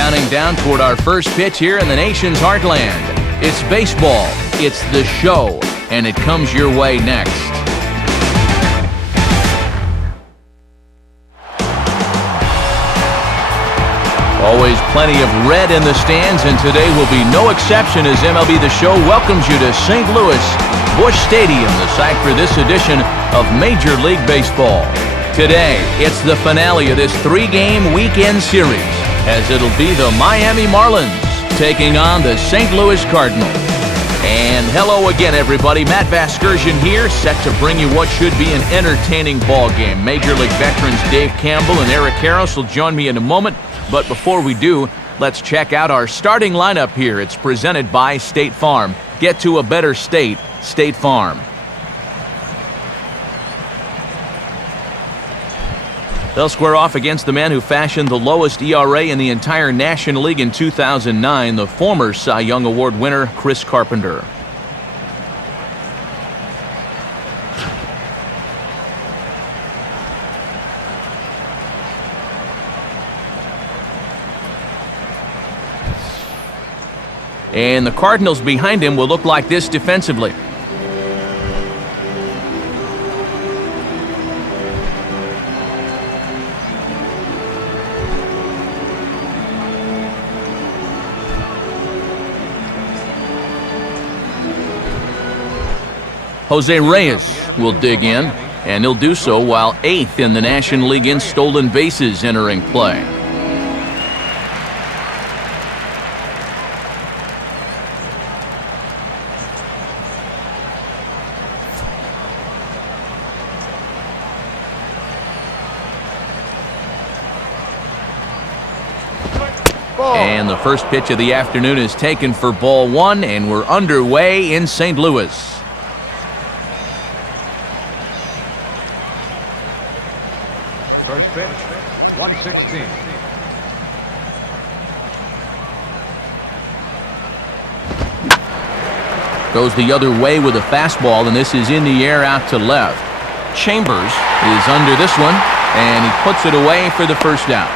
counting down toward our first pitch here in the nation's heartland. It's baseball, it's the show, and it comes your way next. Always plenty of red in the stands, and today will be no exception as MLB The Show welcomes you to St. Louis Busch Stadium, the site for this edition of Major League Baseball. Today, it's the finale of this three-game weekend series, as it'll be the Miami Marlins taking on the St. Louis Cardinals. And hello again, everybody. Matt Vasgersian here, set to bring you what should be an entertaining ball game. Major League veterans Dave Campbell and Eric Harris will join me in a moment. But before we do, let's check out our starting lineup here. It's presented by State Farm. Get to a better state, State Farm. They'll square off against the man who fashioned the lowest ERA in the entire National League in 2009, the former Cy Young Award winner, Chris Carpenter. And the Cardinals behind him will look like this defensively. Jose Reyes will dig in, and he'll do so while 8th in the National League in stolen bases entering play. And the first pitch of the afternoon is taken for ball one, and we're underway in St. Louis. First pitch, 116. Goes the other way with a fastball, and this is in the air out to left. Chambers is under this one, and he puts it away for the first out.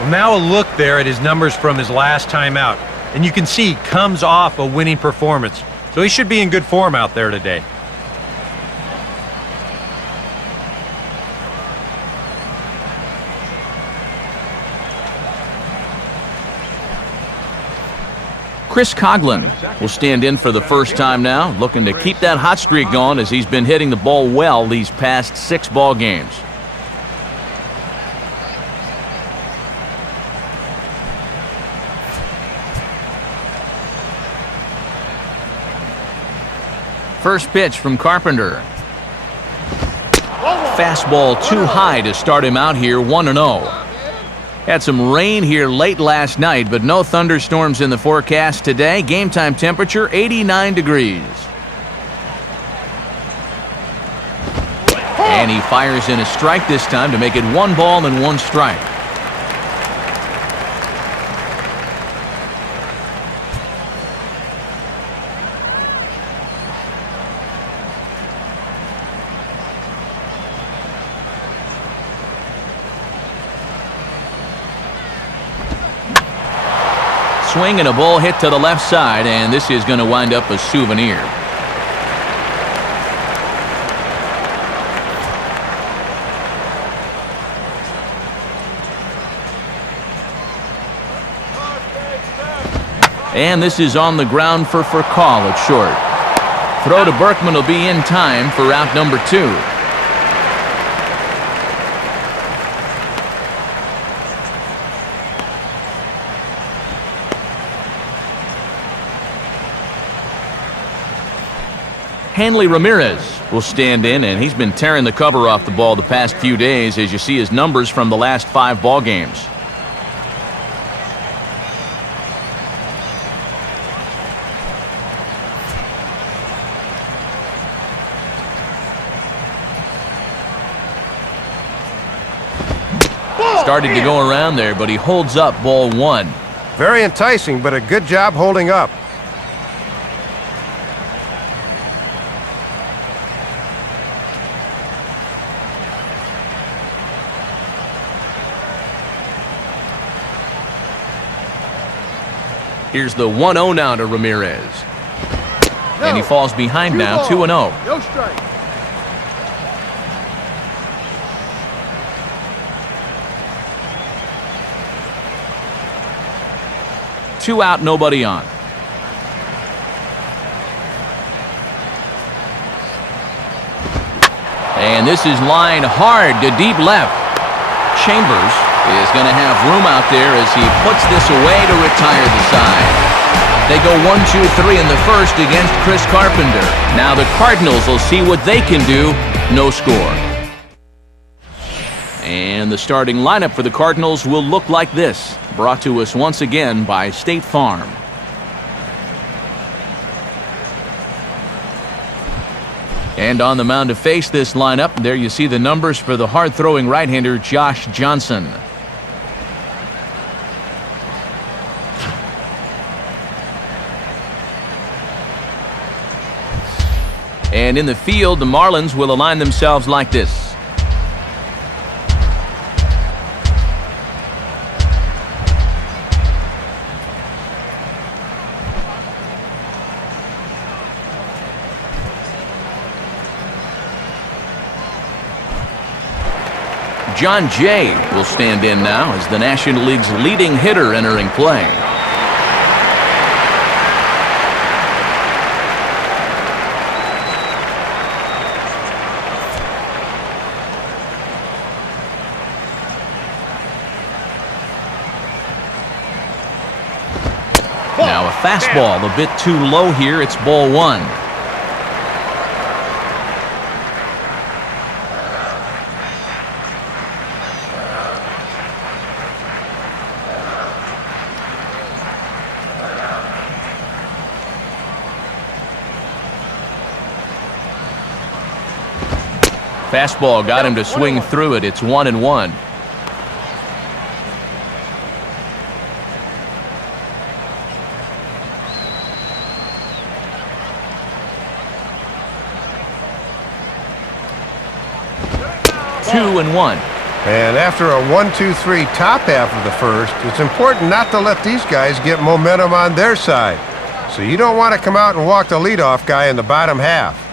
Well, now a look there at his numbers from his last time out, and you can see he comes off a winning performance, so he should be in good form out there today. Chris Coughlin will stand in for the first time now, looking to keep that hot streak going as he's been hitting the ball well these past 6 ball games. First pitch from Carpenter. Fastball too high to start him out here, 1-0. Had some rain here late last night, but no thunderstorms in the forecast today. Game time temperature 89 degrees. And he fires in a strike this time to make it 1 ball and 1 strike. Swing and a ball hit to the left side, and this is going to wind up a souvenir. And this is on the ground for call at short. Throw to Berkman will be in time for out number 2. Hanley Ramirez will stand in, and he's been tearing the cover off the ball the past few days as you see his numbers from the last 5 ball games. Started to go around there, but he holds up ball 1. Very enticing, but a good job holding up. Here's the 1-0 now to Ramirez. And he falls behind now, 2-0. No strike. Two out, nobody on. And this is lined hard to deep left. Chambers is going to have room out there as he puts this away to retire the side. They go 1-2-3 in the first against Chris Carpenter. Now the Cardinals will see what they can do. No score. And the starting lineup for the Cardinals will look like this. Brought to us once again by State Farm. And on the mound to face this lineup, there you see the numbers for the hard-throwing right-hander Josh Johnson. And in the field, the Marlins will align themselves like this. John Jay will stand in now as the National League's leading hitter entering play. Now a fastball a bit too low here. It's ball one. Fastball got him to swing through it. It's 1-1. Two and one. And after a 1-2-3 top half of the first, it's important not to let these guys get momentum on their side. So you don't want to come out and walk the leadoff guy in the bottom half.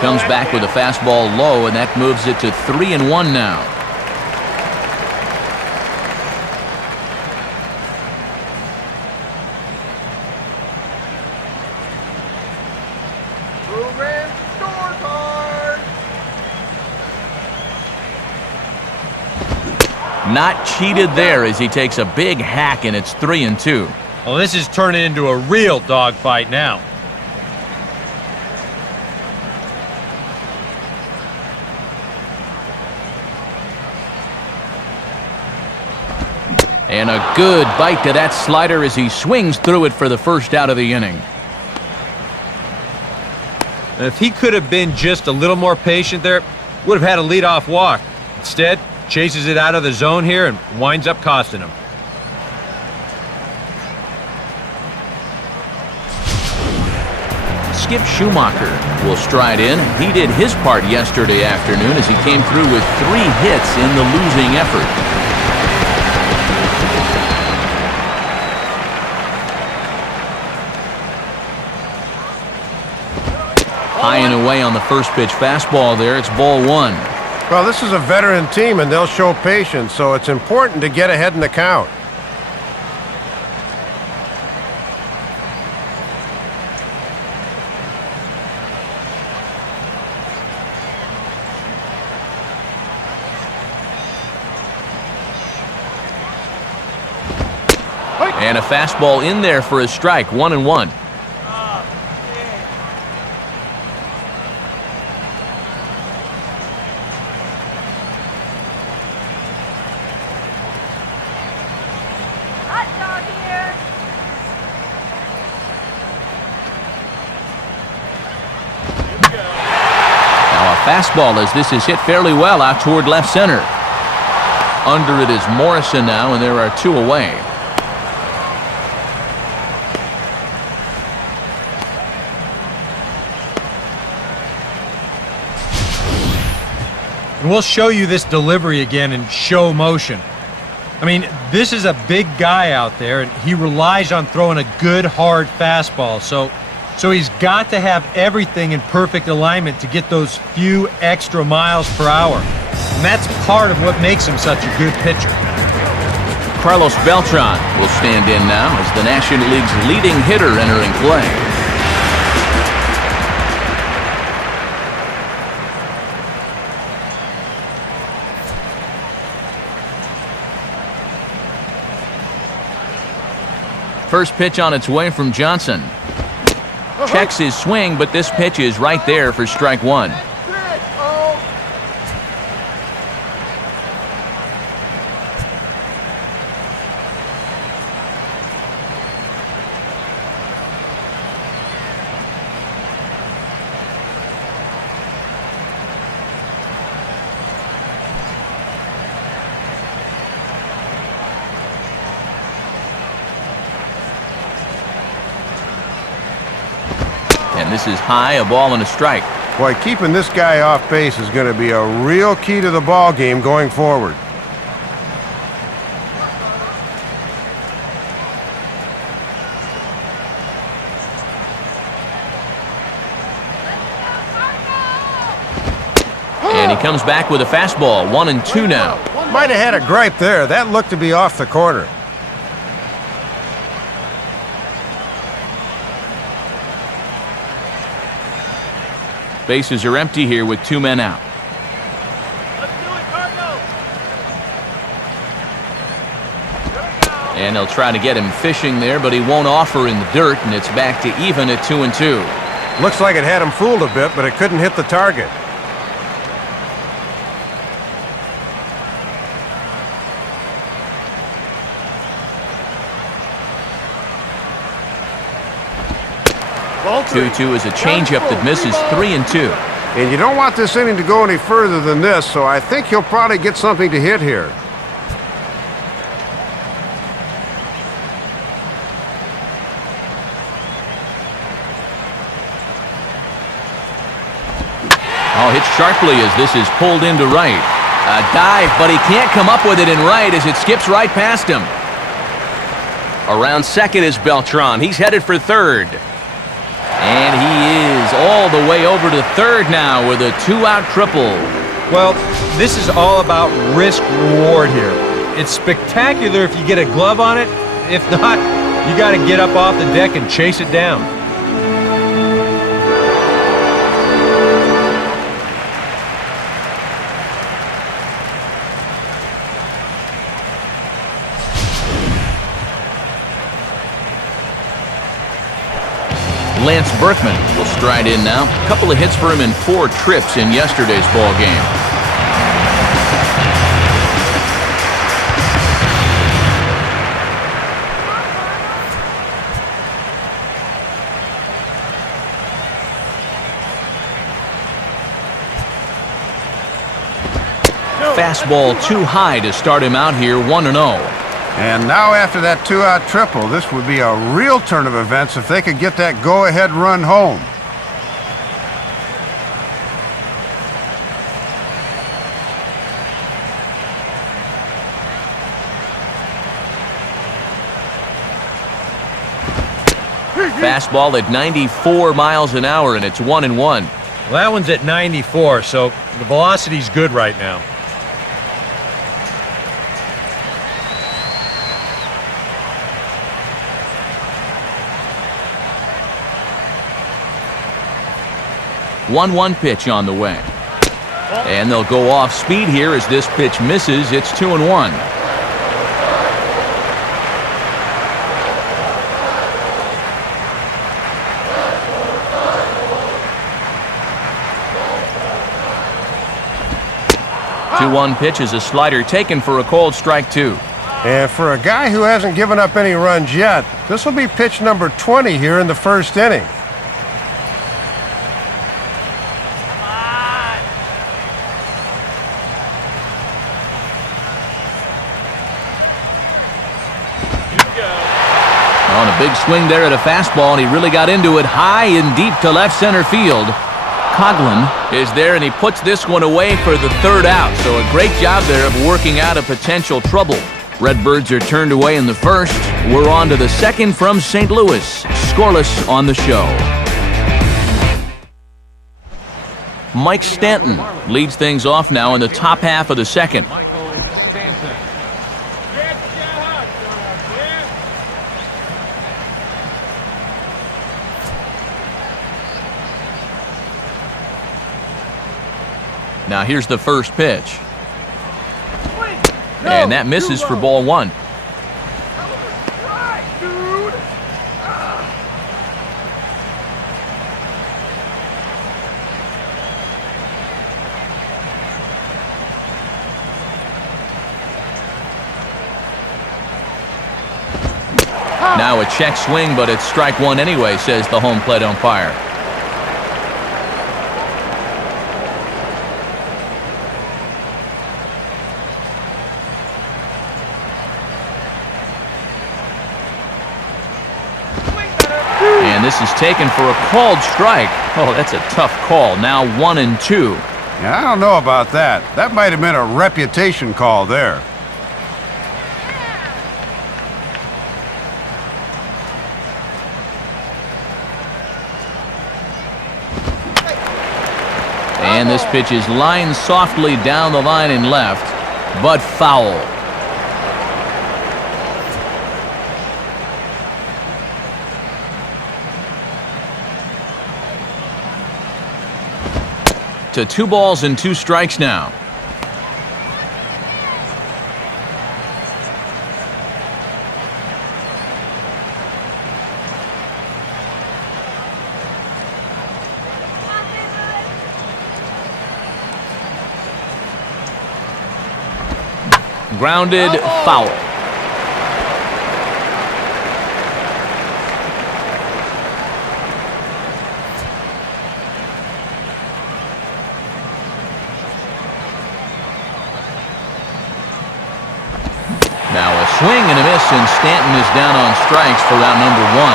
Comes back with a fastball low, and that moves it to 3-1 now. Not cheated there as he takes a big hack, and it's 3-2. Well, this is turning into a real dogfight now. And a good bite to that slider as he swings through it for the first out of the inning. If he could have been just a little more patient there, would have had a leadoff walk. Instead, chases it out of the zone here and winds up costing him. Skip Schumacher will stride in. He did his part yesterday afternoon as he came through with 3 hits in the losing effort. High and away on the first pitch fastball there. It's ball one. Well, this is a veteran team, and they'll show patience, so it's important to get ahead in the count. And a fastball in there for a strike, 1-1. Fastball as this is hit fairly well out toward left center. Under it is Morrison now, and there are 2 away. And we'll show you this delivery again in show motion. I mean, this is a big guy out there, and he relies on throwing a good, hard fastball. So he's got to have everything in perfect alignment to get those few extra miles per hour. And that's part of what makes him such a good pitcher. Carlos Beltran will stand in now as the National League's leading hitter entering play. First pitch on its way from Johnson. Checks his swing, but this pitch is right there for strike one. And this is high, a ball and a strike. Boy, keeping this guy off base is going to be a real key to the ball game going forward. And he comes back with a fastball, 1-2 now. Might have had a gripe there. That looked to be off the corner. Bases are empty here with 2 men out. And they'll try to get him fishing there, but he won't offer in the dirt, and it's back to even at 2-2. Looks like it had him fooled a bit, but it couldn't hit the target. Ball 2-2 is a changeup that misses 3-2. And you don't want this inning to go any further than this, so I think he'll probably get something to hit here. Oh, hit sharply as this is pulled into right. A dive, but he can't come up with it in right as it skips right past him. Around second is Beltran. He's headed for third. And he is all the way over to third now with a 2-out triple. Well, this is all about risk-reward here. It's spectacular if you get a glove on it. If not, you got to get up off the deck and chase it down. Lance Berkman will stride in now. A couple of hits for him in 4 trips in yesterday's ball game. Fastball too high to start him out here, 1-0. And now after that 2-out triple, this would be a real turn of events if they could get that go-ahead run home. Fastball at 94 miles an hour, and it's 1-1. Well, that one's at 94, so the velocity's good right now. One pitch on the way. And they'll go off speed here as this pitch misses. It's 2-1. Two-1 pitch is a slider taken for a called strike 2. And for a guy who hasn't given up any runs yet, this will be pitch number 20 here in the first inning. Big swing there at a fastball, and he really got into it high and deep to left center field. Coughlin is there, and he puts this one away for the third out. So a great job there of working out a potential trouble. Redbirds are turned away in the first. We're on to the second from St. Louis. Scoreless on the show. Mike Stanton leads things off now in the top half of the second. Now here's the first pitch. And that misses for ball one. Now a check swing, but it's strike one anyway, says the home plate umpire. And this is taken for a called strike. Oh, that's a tough call. Now 1-2. Yeah, I don't know about that. That might have been a reputation call there. And this pitch is lined softly down the line and left, but foul. To 2 balls and 2 strikes now. Grounded, foul. Now a swing and a miss, and Stanton is down on strikes for out number 1.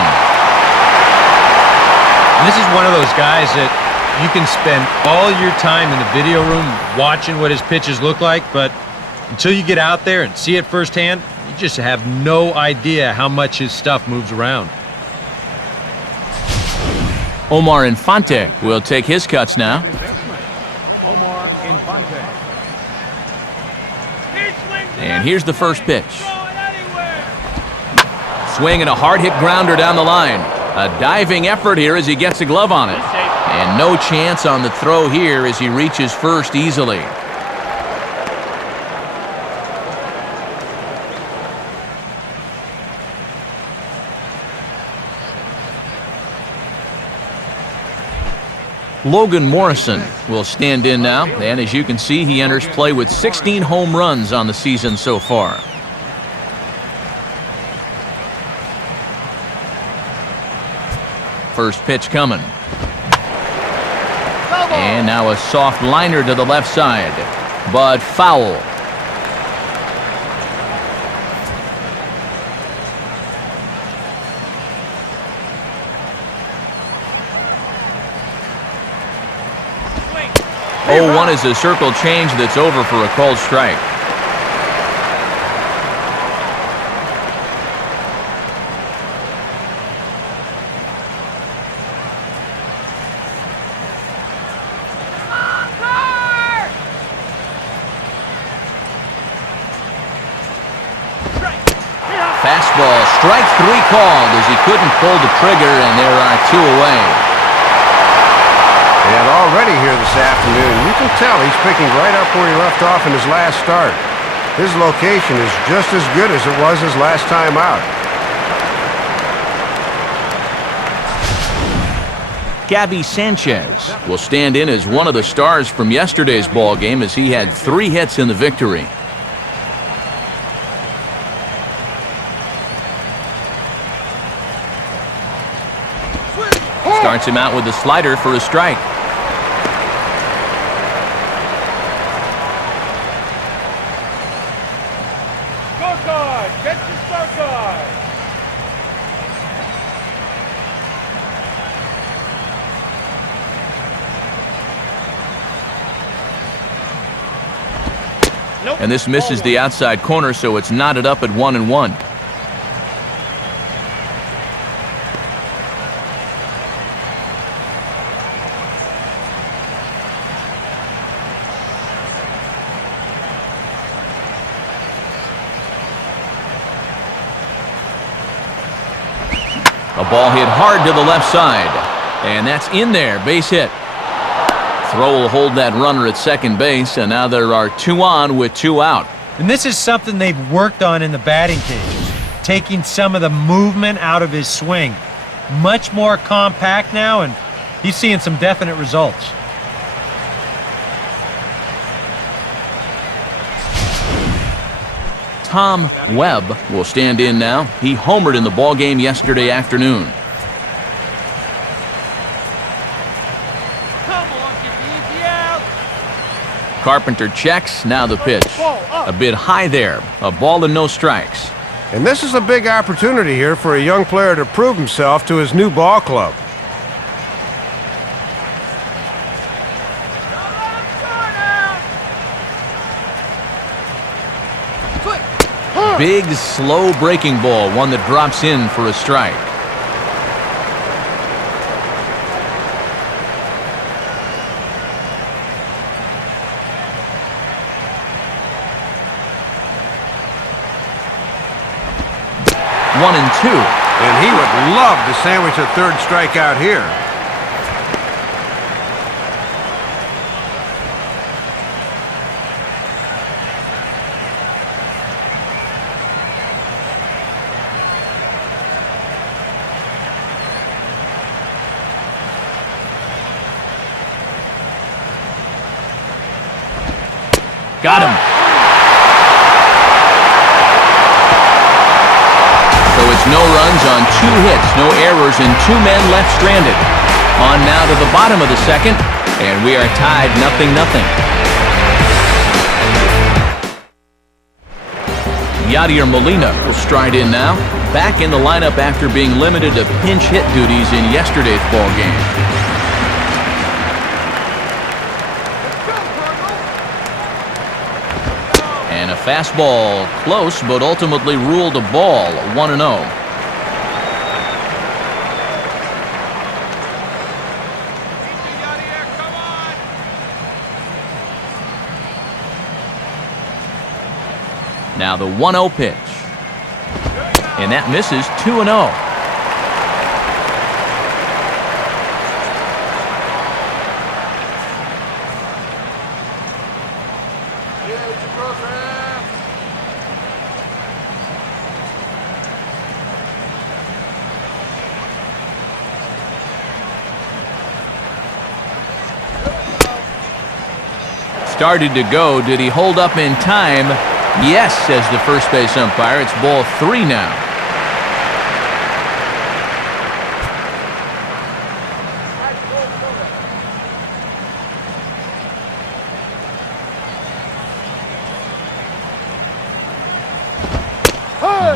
And this is one of those guys that you can spend all your time in the video room watching what his pitches look like, but until you get out there and see it firsthand, you just have no idea how much his stuff moves around. Omar Infante will take his cuts now. Omar Infante. And here's the first pitch. Swing and a hard hit grounder down the line. A diving effort here as he gets a glove on it. And no chance on the throw here as he reaches first easily. Logan Morrison will stand in now, and as you can see, he enters play with 16 home runs on the season so far. First pitch coming. And now a soft liner to the left side, but foul. Oh, 1 is a circle change that's over for a called strike. Fastball, strike 3 called as he couldn't pull the trigger, and there are 2 away. And already here this afternoon, you can tell he's picking right up where he left off in his last start. His location is just as good as it was his last time out. Gabby Sanchez will stand in as one of the stars from yesterday's ball game as he had 3 hits in the victory. Starts him out with a slider for a strike. Scorecard! Get your scorecard! And this misses the outside corner, so it's knotted up at 1-1. A ball hit hard to the left side. And that's in there. Base hit. Throw will hold that runner at second base, and now there are 2 on with 2 out. And this is something they've worked on in the batting cages, taking some of the movement out of his swing. Much more compact now, and he's seeing some definite results. Tom Webb will stand in now. He homered in the ballgame yesterday afternoon. Carpenter checks. Now the pitch. A bit high there. A ball and no strikes. And this is a big opportunity here for a young player to prove himself to his new ball club. Big, slow breaking ball. One that drops in for a strike. One and 2. And he would love to sandwich a third strikeout here. Got him. So it's no runs on 2 hits, no errors, and 2 men left stranded. On now to the bottom of the second, and we are tied 0-0. Yadier Molina will stride in now, back in the lineup after being limited to pinch hit duties in yesterday's ball game. And a fastball close, but ultimately ruled a ball. 1-0. Now the 1-0 pitch. And that misses. 2-0. Started to go. Did he hold up in time? Yes, says the first base umpire. It's ball 3 now.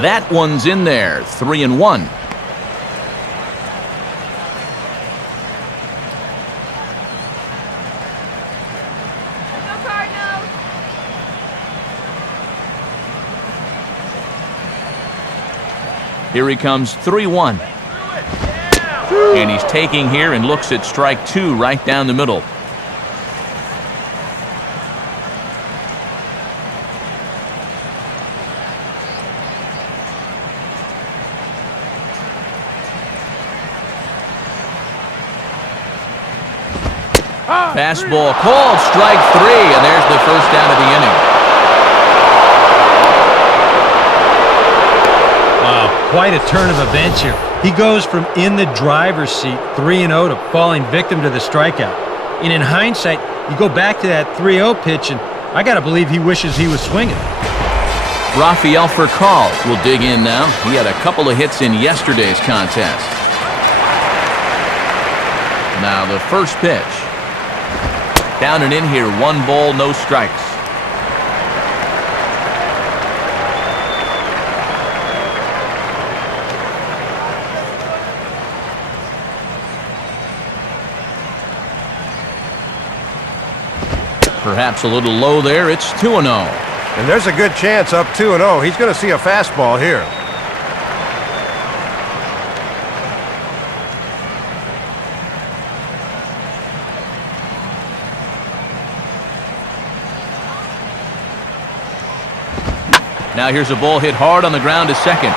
That one's in there. 3-1. Here he comes. 3-1. And he's taking here and looks at strike 2 right down the middle. Fastball called. Strike 3, and there's the first out of the inning. Quite a turn of events here. He goes from in the driver's seat 3-0 to falling victim to the strikeout. And in hindsight, you go back to that 3-0 pitch, and I got to believe he wishes he was swinging. Rafael Furcal will dig in now. He had a couple of hits in yesterday's contest. Now the first pitch. Down and in here. 1 ball, no strikes. Perhaps a little low there. It's 2-0. And there's a good chance up 2-0. He's going to see a fastball here. Now here's a ball hit hard on the ground to second.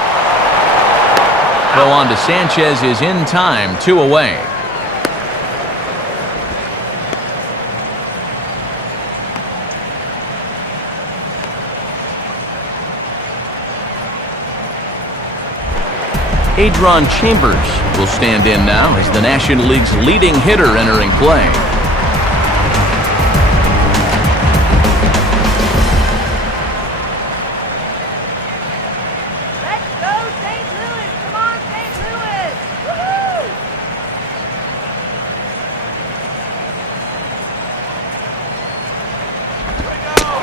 Throw on to Sanchez is in time, 2 away. Adron Chambers will stand in now as the National League's leading hitter entering play.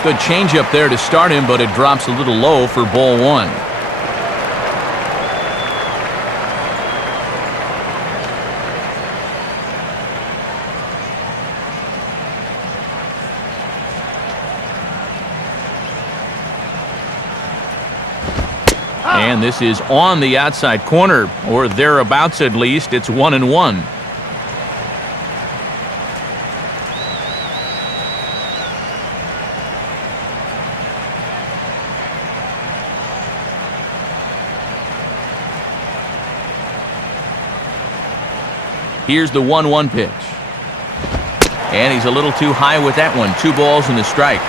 Good changeup there to start him, but it drops a little low for ball 1. And this is on the outside corner, or thereabouts at least. It's 1-1. Here's the 1-1 pitch. And he's a little too high with that one. 2 balls and a strike.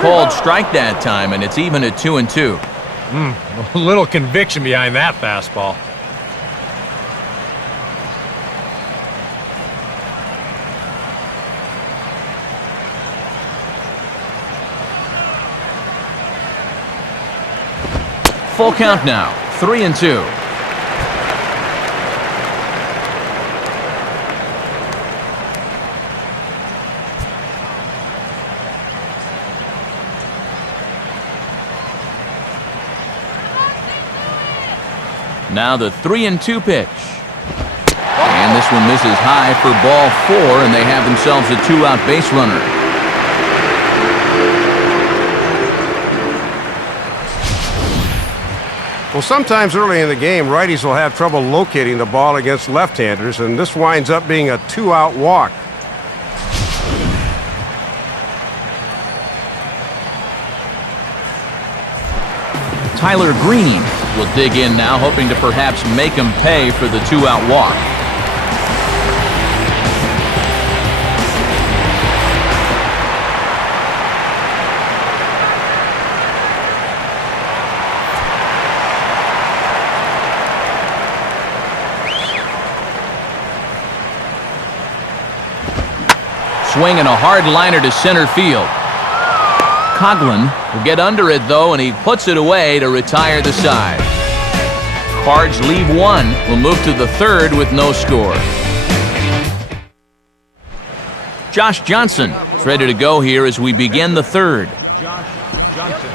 Called strike that time, and it's even at 2-2. A little conviction behind that fastball. Full count now, 3-2. Now the 3-2 pitch. And this one misses high for ball 4, and they have themselves a 2-out base runner. Well, sometimes early in the game, righties will have trouble locating the ball against left-handers, and this winds up being a 2-out walk. Tyler Green will dig in now, hoping to perhaps make him pay for the 2-out walk. Swinging a hard liner to center field. Coughlin will get under it, though, and he puts it away to retire the side. Cards leave 1. Will move to the 3rd with no score. Josh Johnson is ready to go here as we begin the 3rd. Josh Johnson.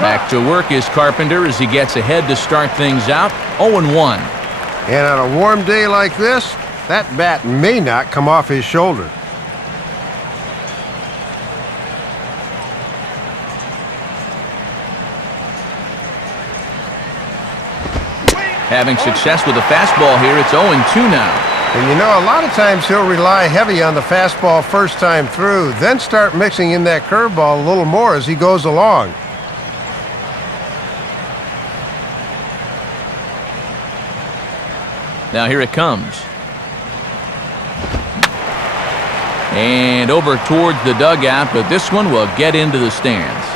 Back to work is Carpenter as he gets ahead to start things out. 0-1. And on a warm day like this, that bat may not come off his shoulder. Having success with the fastball here, it's 0-2 now. And you know, a lot of times he'll rely heavy on the fastball first time through, then start mixing in that curveball a little more as he goes along. Now here it comes. And over towards the dugout, but this one will get into the stands.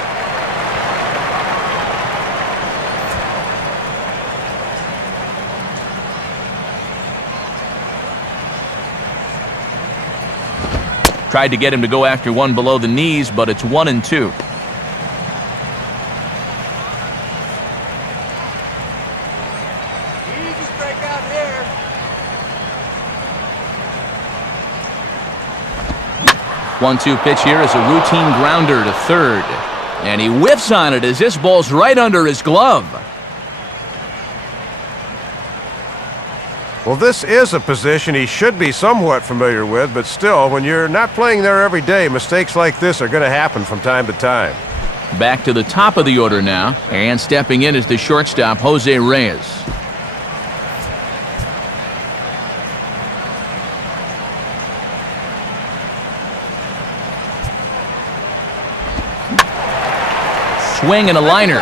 Tried to get him to go after one below the knees, but it's 1-2. 1-2 pitch here is a routine grounder to third. And he whiffs on it as this ball's right under his glove. Well, this is a position he should be somewhat familiar with, but still, when you're not playing there every day, mistakes like this are going to happen from time to time. Back to the top of the order now, and stepping in is the shortstop, Jose Reyes. Swing and a liner,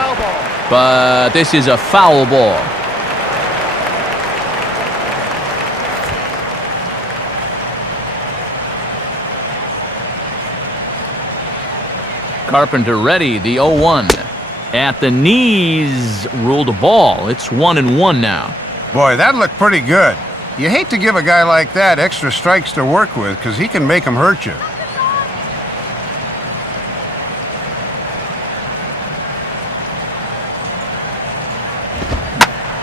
but this is a foul ball. Carpenter ready, the 0-1. At the knees, ruled a ball. It's 1-1 now. Boy, that looked pretty good. You hate to give a guy like that extra strikes to work with because he can make them hurt you.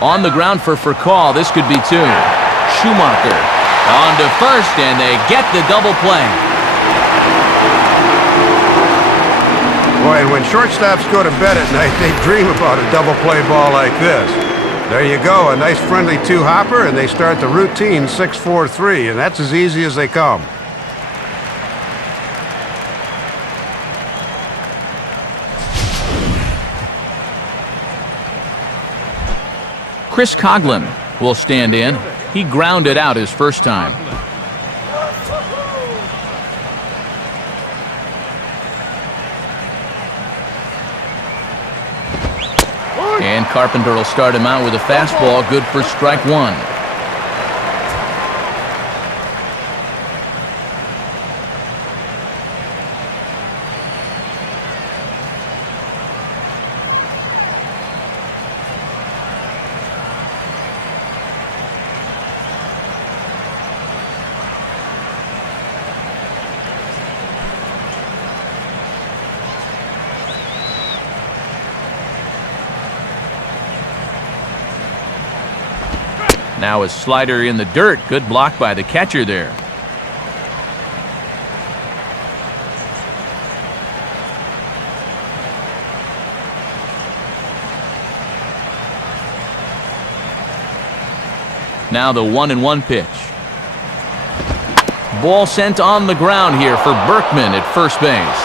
On the ground for call. This could be 2. Schumacher on to first, and they get the double play. Boy, and when shortstops go to bed at night, they dream about a double play ball like this. There you go, a nice friendly 2-hopper, and they start the routine 6-4-3, and that's as easy as they come. Chris Coughlin will stand in. He grounded out his first time. And Carpenter will start him out with a fastball, good for strike 1. Now a slider in the dirt. Good block by the catcher there. Now the 1-1 pitch. Ball sent on the ground here for Berkman at first base.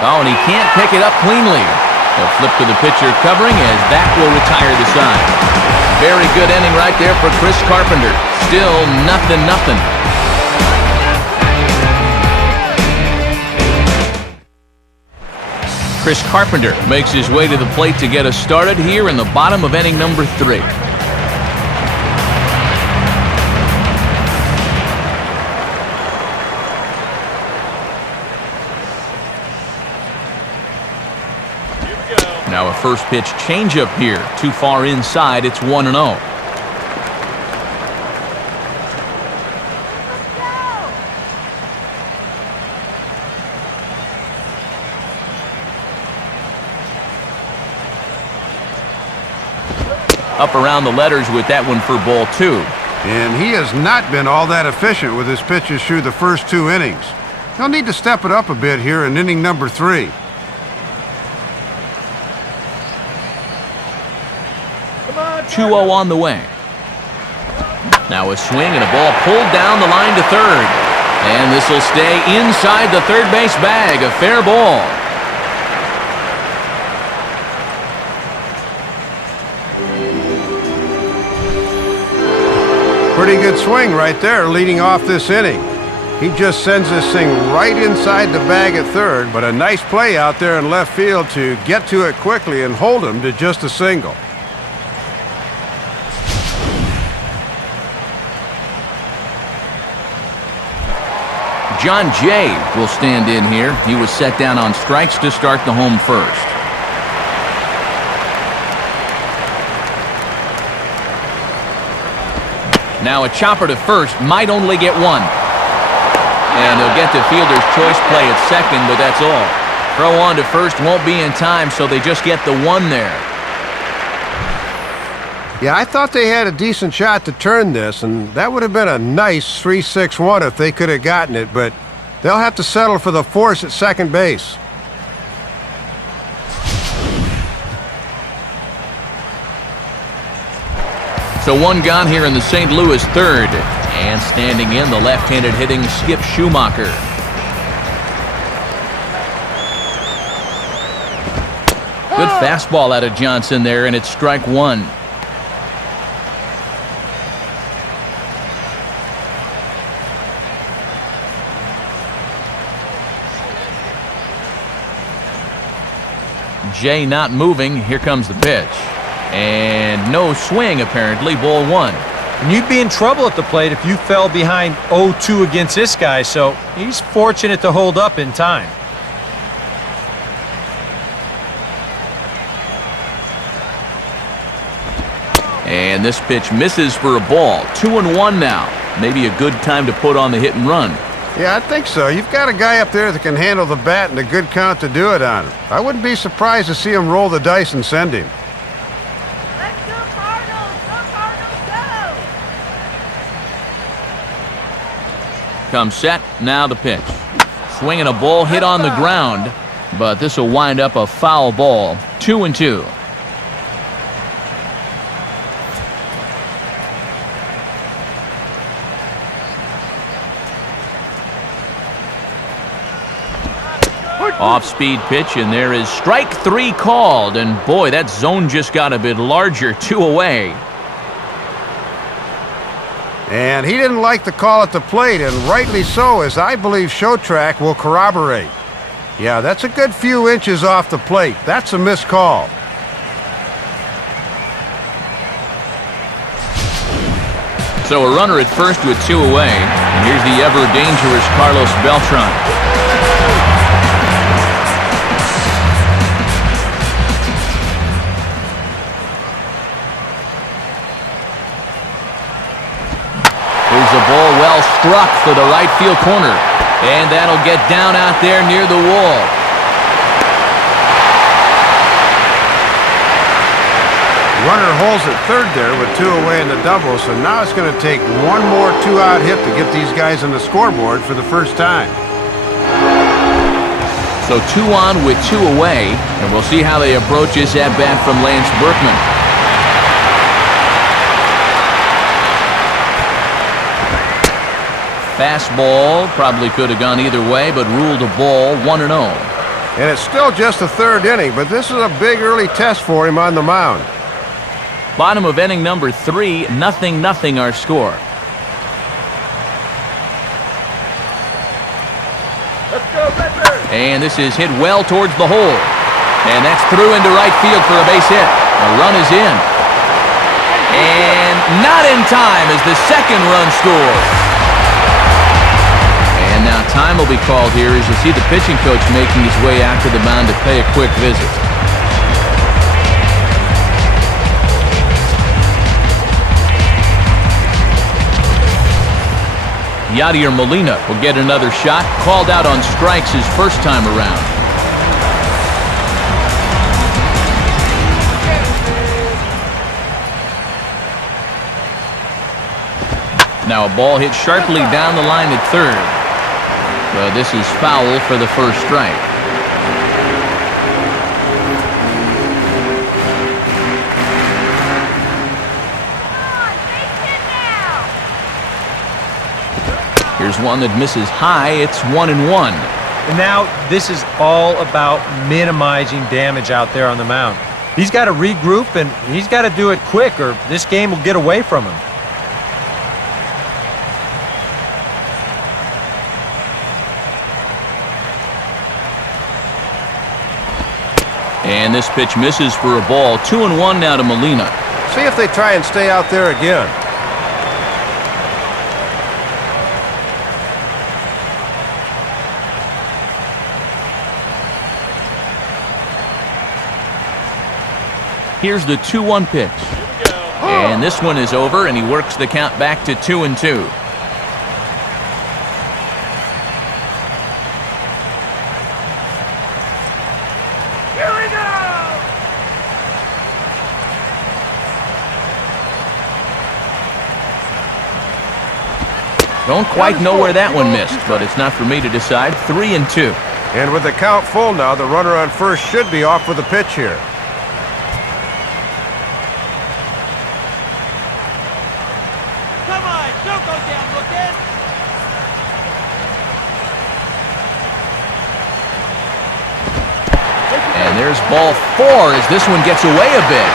Oh, and he can't pick it up cleanly. A flip to the pitcher covering as that will retire the side. Very good inning right there for Chris Carpenter. Still 0-0. Chris Carpenter makes his way to the plate to get us started here in the bottom of inning number 3. Now a first pitch changeup here. Too far inside. It's 1-0. Up around the letters with that one for ball 2. And he has not been all that efficient with his pitches through the first 2 innings. He'll need to step it up a bit here in inning number 3. 2-0 on the way. Now a swing and a ball pulled down the line to third. And this will stay inside the third base bag. A fair ball. Pretty good swing right there leading off this inning. He just sends this thing right inside the bag at third, but a nice play out there in left field to get to it quickly and hold him to just a single. John Jay will stand in here. He was set down on strikes to start the home first. Now a chopper to first, might only get 1. And he'll get the fielder's choice play at second, but that's all. Throw on to first won't be in time, so they just get the 1 there. Yeah, I thought they had a decent shot to turn this, and that would have been a nice 3-6-1 if they could have gotten it, but They'll have to settle for the force at second base. So one gone here in the St. Louis third. And standing in, the left-handed hitting Skip Schumacher. Good fastball out of Johnson there, and it's strike one. Jay not moving. Here comes the pitch. And no swing, apparently. Ball one. And you'd be in trouble at the plate if you fell behind 0-2 against this guy, so he's fortunate to hold up in time. And this pitch misses for a ball. 2-1 now. Maybe a good time to put on the hit and run. Yeah, I think so. You've got a guy up there that can handle the bat and a good count to do it on him. I wouldn't be surprised to see him roll the dice and send him. Let's go, Cardinals! Go, Cardinals, go! Comes set. Now the pitch. Swinging a ball hit on the ground, but this will wind up a foul ball. 2-2. Off-speed pitch, and there is strike three called. And boy, that zone just got a bit larger. 2 away. And he didn't like the call at the plate, and rightly so, as I believe Showtrack will corroborate. Yeah, that's a good few inches off the plate. That's a missed call. So a runner at first with 2 away. And here's the ever-dangerous Carlos Beltran. Here's a ball well struck for the right field corner. And that'll get down out there near the wall. Runner holds at third there with 2 away in the double, so now it's going to take one more 2-out hit to get these guys on the scoreboard for the first time. So 2 on with 2 away, and we'll see how they approach this at-bat from Lance Berkman. Fastball probably could have gone either way, but ruled a ball. 1-0. And it's still just the third inning, but this is a big early test for him on the mound. Bottom of inning number 3, 0-0 our score. Let's go, Redbirds! And this is hit well towards the hole. And that's through into right field for a base hit. The run is in. And not in time as the second run scores. And now time will be called here as you see the pitching coach making his way out to the mound to pay a quick visit. Yadier Molina will get another shot, called out on strikes his first time around. Now a ball hit sharply down the line at third. But this is foul for the first strike. Here's one that misses high. It's 1-1. And now this is all about minimizing damage out there on the mound. He's got to regroup, and he's got to do it quick, or this game will get away from him. And this pitch misses for a ball. 2-1 now to Molina. See if they try and stay out there again. Here's the 2-1 pitch. And this one is over, and he works the count back to 2-2. Here we go! Don't quite know where that one missed, but it's not for me to decide. 3-2. And with the count full now, the runner on first should be off with the pitch here. Come on, don't go down looking. And there's ball 4 as this one gets away a bit.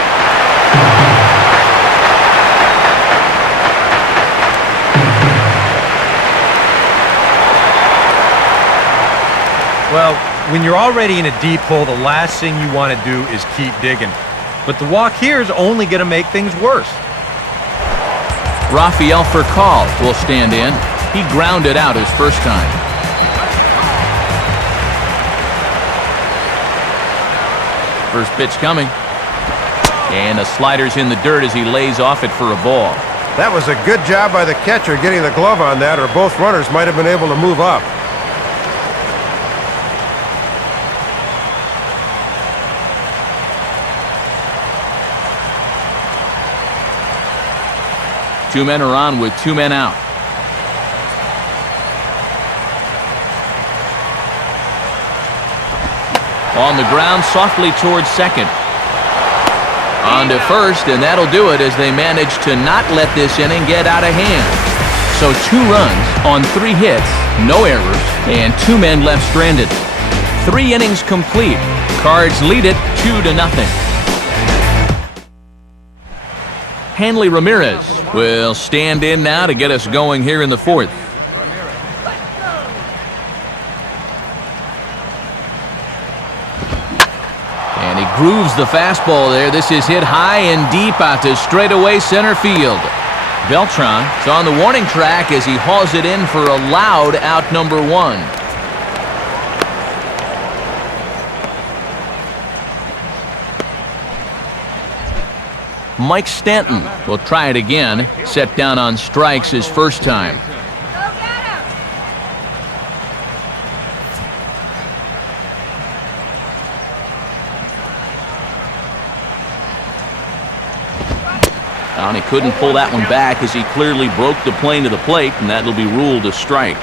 Well, when you're already in a deep hole, the last thing you want to do is keep digging. But the walk here is only going to make things worse. Rafael Furcal will stand in. He grounded out his first time. First pitch coming. And the slider's in the dirt as he lays off it for a ball. That was a good job by the catcher getting the glove on that, or both runners might have been able to move up. Two men are on with 2 men out. On the ground, softly towards second. On to first, and that'll do it as they manage to not let this inning get out of hand. So 2 runs on 3 hits, no errors, and 2 men left stranded. 3 innings complete. Cards lead it 2-0. Hanley Ramirez will stand in now to get us going here in the 4th. And he grooves the fastball there. This is hit high and deep out to straightaway center field. Beltran is on the warning track as he hauls it in for a loud out number 1. Mike Stanton will try it again. Set down on strikes his first time. Go get him. And he couldn't pull that one back as he clearly broke the plane to the plate, and that'll be ruled a strike.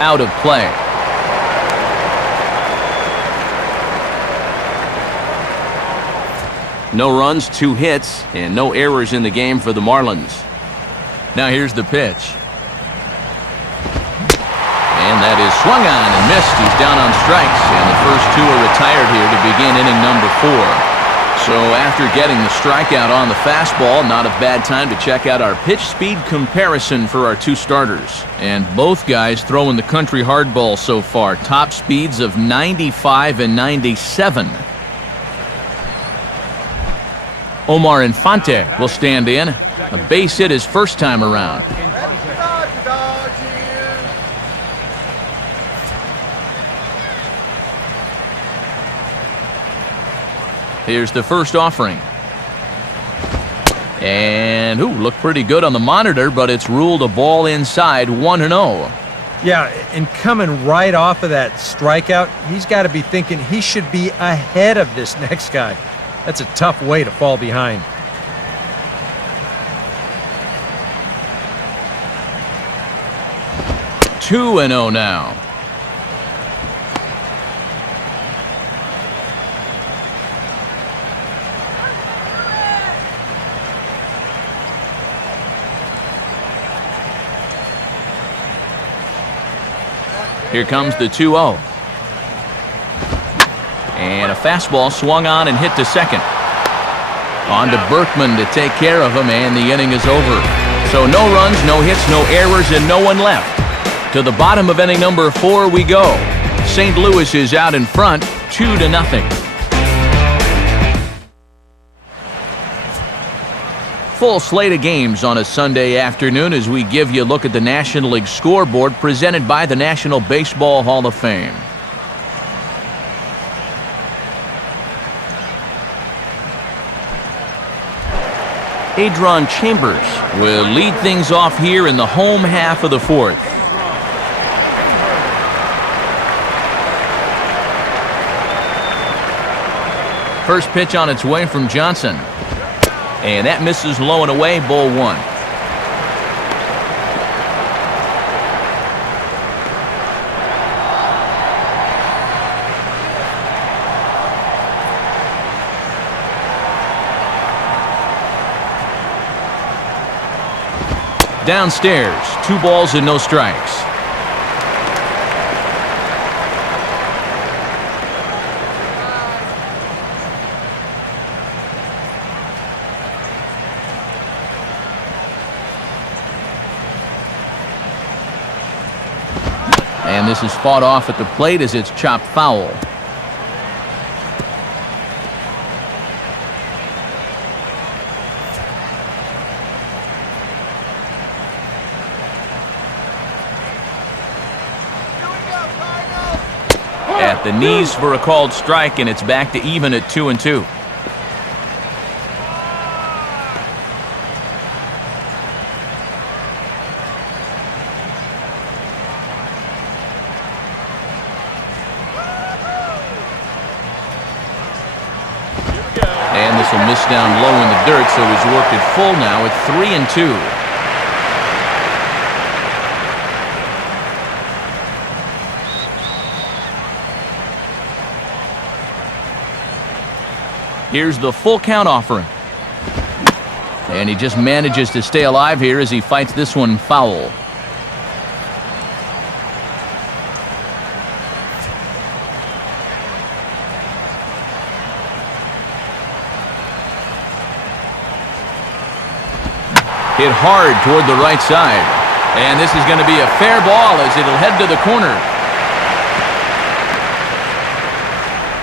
Out of play. No runs, 2 hits, and no errors in the game for the Marlins. Now here's the pitch. And that is swung on and missed. He's down on strikes, and the first 2 are retired here to begin inning number 4. So after getting the strikeout on the fastball, not a bad time to check out our pitch speed comparison for our 2 starters. And both guys throwing the country hardball so far. Top speeds of 95 and 97. Omar Infante will stand in. A base hit his first time around. Here's the first offering. And, looked pretty good on the monitor, but it's ruled a ball inside, 1-0. Yeah, and coming right off of that strikeout, he's got to be thinking he should be ahead of this next guy. That's a tough way to fall behind. Two 2-0 now. Here comes the 2-0. And a fastball swung on and hit to second. On to Berkman to take care of him, and the inning is over. So no runs, no hits, no errors, and no one left. To the bottom of inning number 4 we go. St. Louis is out in front, 2-0. Full slate of games on a Sunday afternoon as we give you a look at the National League scoreboard presented by the National Baseball Hall of Fame. Adron Chambers will lead things off here in the home half of the 4th. First pitch on its way from Johnson. And that misses low and away, ball one. Downstairs, 2 balls and no strikes. And this is fought off at the plate as it's chopped foul. At the knees for a called strike, and it's back to even at 2-2. And this will miss down low in the dirt, so he's worked it full now at 3-2. Here's the full count offering. And he just manages to stay alive here as he fights this one foul. Hit hard toward the right side. And this is going to be a fair ball as it'll head to the corner.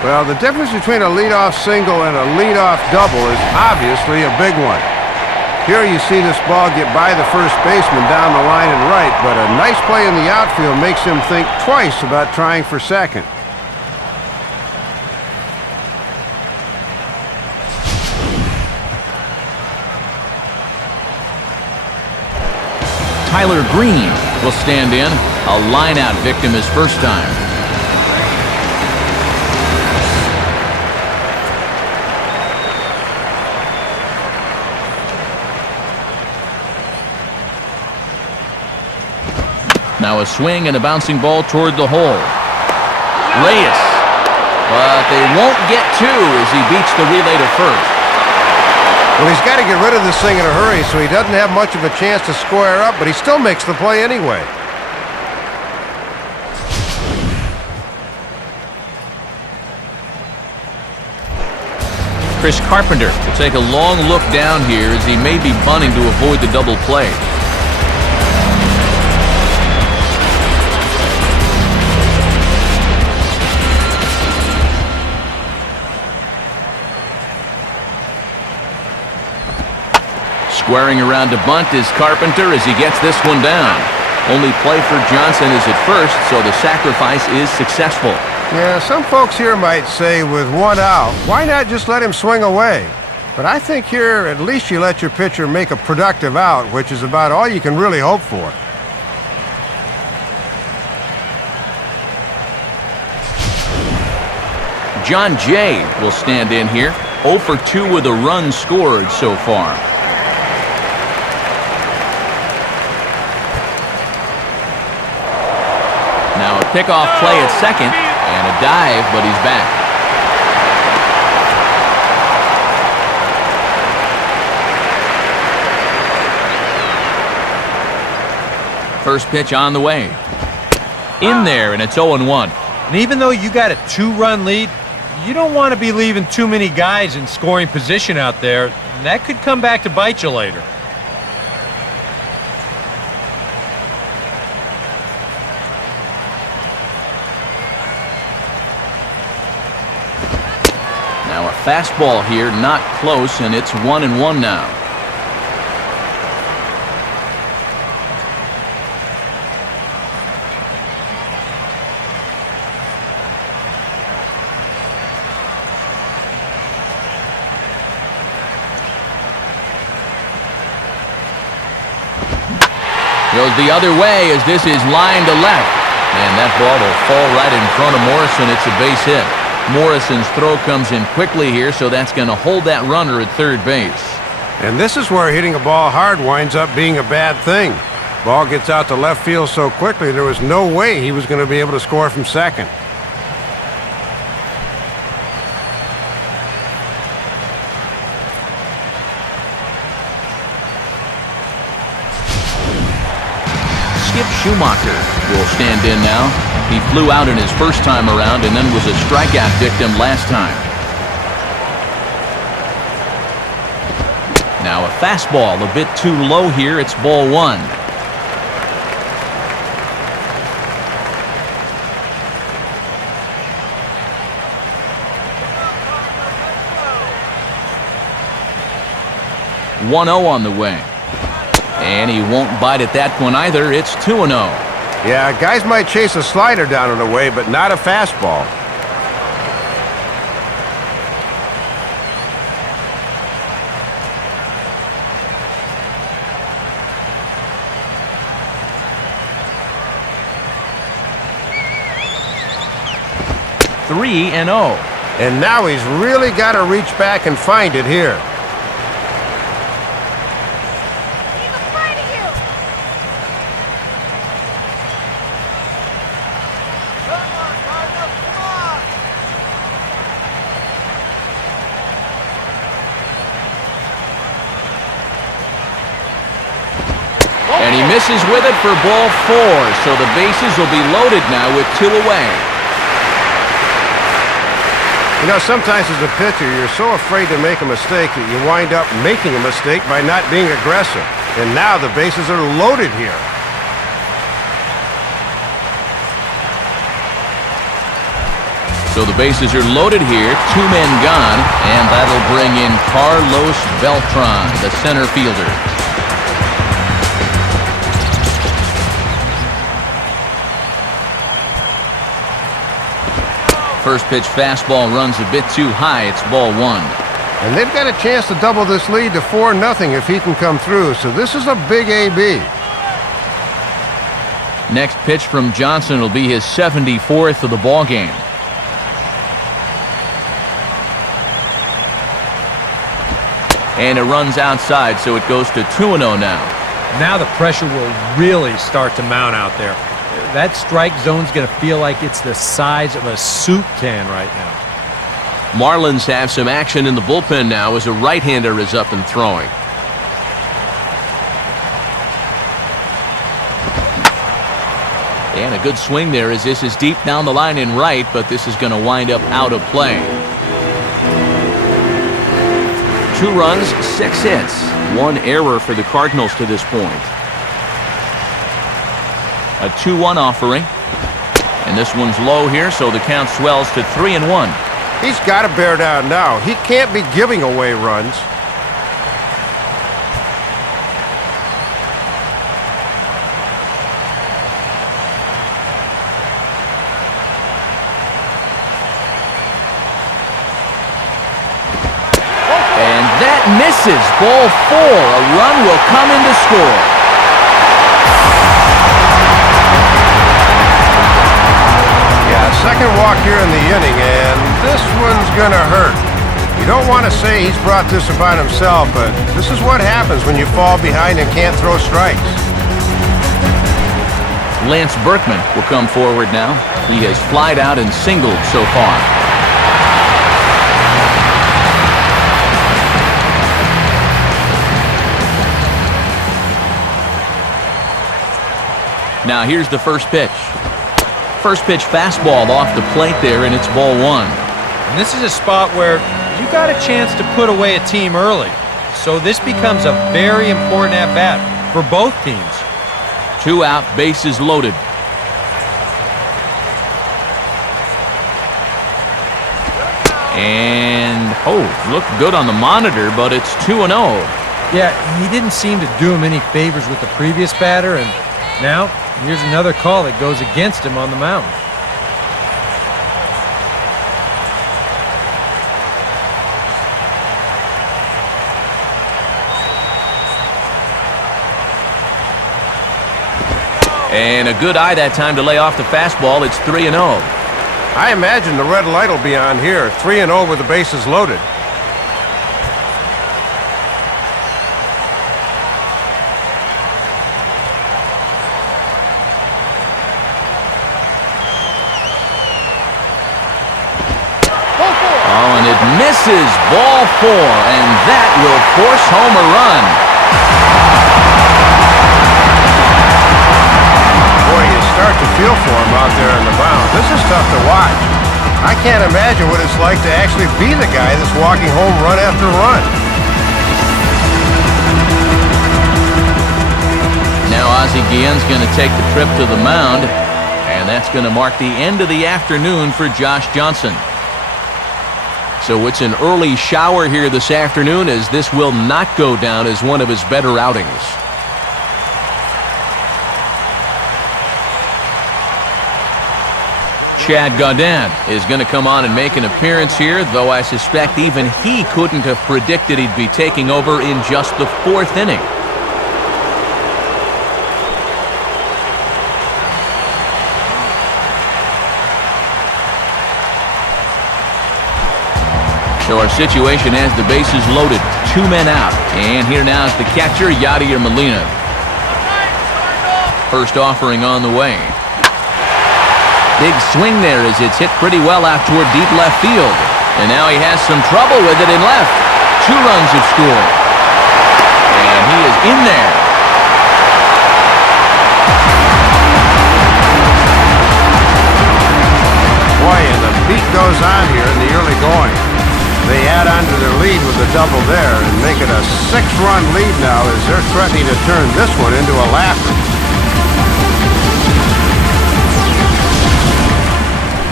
Well, the difference between a leadoff single and a leadoff double is obviously a big one. Here you see this ball get by the first baseman down the line and right, but a nice play in the outfield makes him think twice about trying for second. Tyler Green will stand in. A line-out victim his first time. Now a swing and a bouncing ball toward the hole. Reyes. But they won't get 2 as he beats the relay to first. Well, he's got to get rid of this thing in a hurry, so he doesn't have much of a chance to square up, but he still makes the play anyway. Chris Carpenter will take a long look down here as he may be bunting to avoid the double play. Squaring around to bunt is Carpenter as he gets this one down. Only play for Johnson is at first, so the sacrifice is successful. Yeah, some folks here might say with 1 out, why not just let him swing away? But I think here at least you let your pitcher make a productive out, which is about all you can really hope for. John Jay will stand in here. 0 for 2 with a run scored so far. Now a pickoff play at second, and a dive, but he's back. First pitch on the way. In there, and it's 0-1. And even though you got a 2-run lead, you don't want to be leaving too many guys in scoring position out there. That could come back to bite you later. Now a fastball here, not close, and it's 1-1 now. Goes the other way as this is lined to left. And that ball will fall right in front of Morrison. It's a base hit. Morrison's throw comes in quickly here, so that's going to hold that runner at third base. And this is where hitting a ball hard winds up being a bad thing. Ball gets out to left field so quickly there was no way he was going to be able to score from second. Skip Schumacher will stand in now. He flew out in his first time around and then was a strikeout victim last time. Now a fastball a bit too low here. It's ball one. .1-0 on the way. And he won't bite at that one either. It's 2-0. Yeah, guys might chase a slider down and away, but not a fastball. .3-0. And now he's really got to reach back and find it here. He's afraid of you. Come on, Cardinals, come on. And he misses with it for ball four. So the bases will be loaded now with two away. You know, sometimes as a pitcher, you're so afraid to make a mistake that you wind up making a mistake by not being aggressive. And now the bases are loaded here. So the bases are loaded here, two men gone, and that'll bring in Carlos Beltran, the center fielder. First pitch fastball runs a bit too high. It's ball one. And they've got a chance to double this lead to 4-0 if he can come through. So this is a big AB. Next pitch from Johnson will be his 74th of the ball game. And it runs outside, so it goes to 2-0 now. Now the pressure will really start to mount out there. That strike zone's going to feel like it's the size of a soup can right now. Marlins have some action in the bullpen now as a right-hander is up and throwing. And a good swing there as this is deep down the line in right, but this is going to wind up out of play. 2 runs, 6 hits. 1 error for the Cardinals to this point. A 2-1 offering. And this one's low here, so the count swells to 3-1. He's got to bear down now. He can't be giving away runs. And that misses. Ball 4. A run will come in to score. Second walk here in the inning, and this one's gonna hurt. You don't want to say he's brought this upon himself, but this is what happens when you fall behind and can't throw strikes. Lance Berkman will come forward now. He has flied out and singled so far. Now here's the first pitch. First pitch fastball off the plate there, and it's ball 1. And this is a spot where you got a chance to put away a team early. So this becomes a very important at-bat for both teams. 2 out, bases loaded. And, looked good on the monitor, but it's 2-0. Yeah, he didn't seem to do him any favors with the previous batter, and now here's another call that goes against him on the mound. And a good eye that time to lay off the fastball. It's 3-0. I imagine the red light will be on here, 3-0 with the bases loaded. Oh, and it misses. Ball 4, and that will force home a run. Boy, you start to feel for him out there on the mound. This is tough to watch. I can't imagine what it's like to actually be the guy that's walking home run after run. Now Ozzie Guillen's going to take the trip to the mound, and that's going to mark the end of the afternoon for Josh Johnson. So it's an early shower here this afternoon, as this will not go down as one of his better outings. Chad Gaudin is going to come on and make an appearance here, though I suspect even he couldn't have predicted he'd be taking over in just the 4th inning. So our situation has the bases loaded, 2 men out. And here now is the catcher, Yadier Molina. First offering on the way. Big swing there as it's hit pretty well out toward deep left field. And now he has some trouble with it in left. 2 runs have scored. And he is in there. Boy, and the beat goes on here in the early going. They add on to their lead with a double there and make it a 6-run lead now as they're threatening to turn this one into a laugher.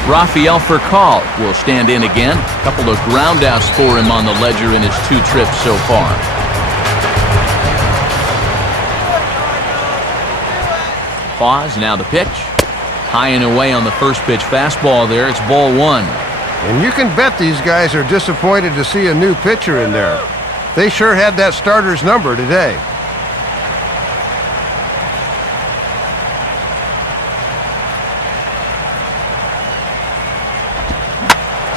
Rafael Furcal will stand in again. A couple of groundouts for him on the ledger in his 2 trips so far. Pause, now the pitch. High and away on the first pitch fastball there. It's ball 1. And you can bet these guys are disappointed to see a new pitcher in there. They sure had that starter's number today.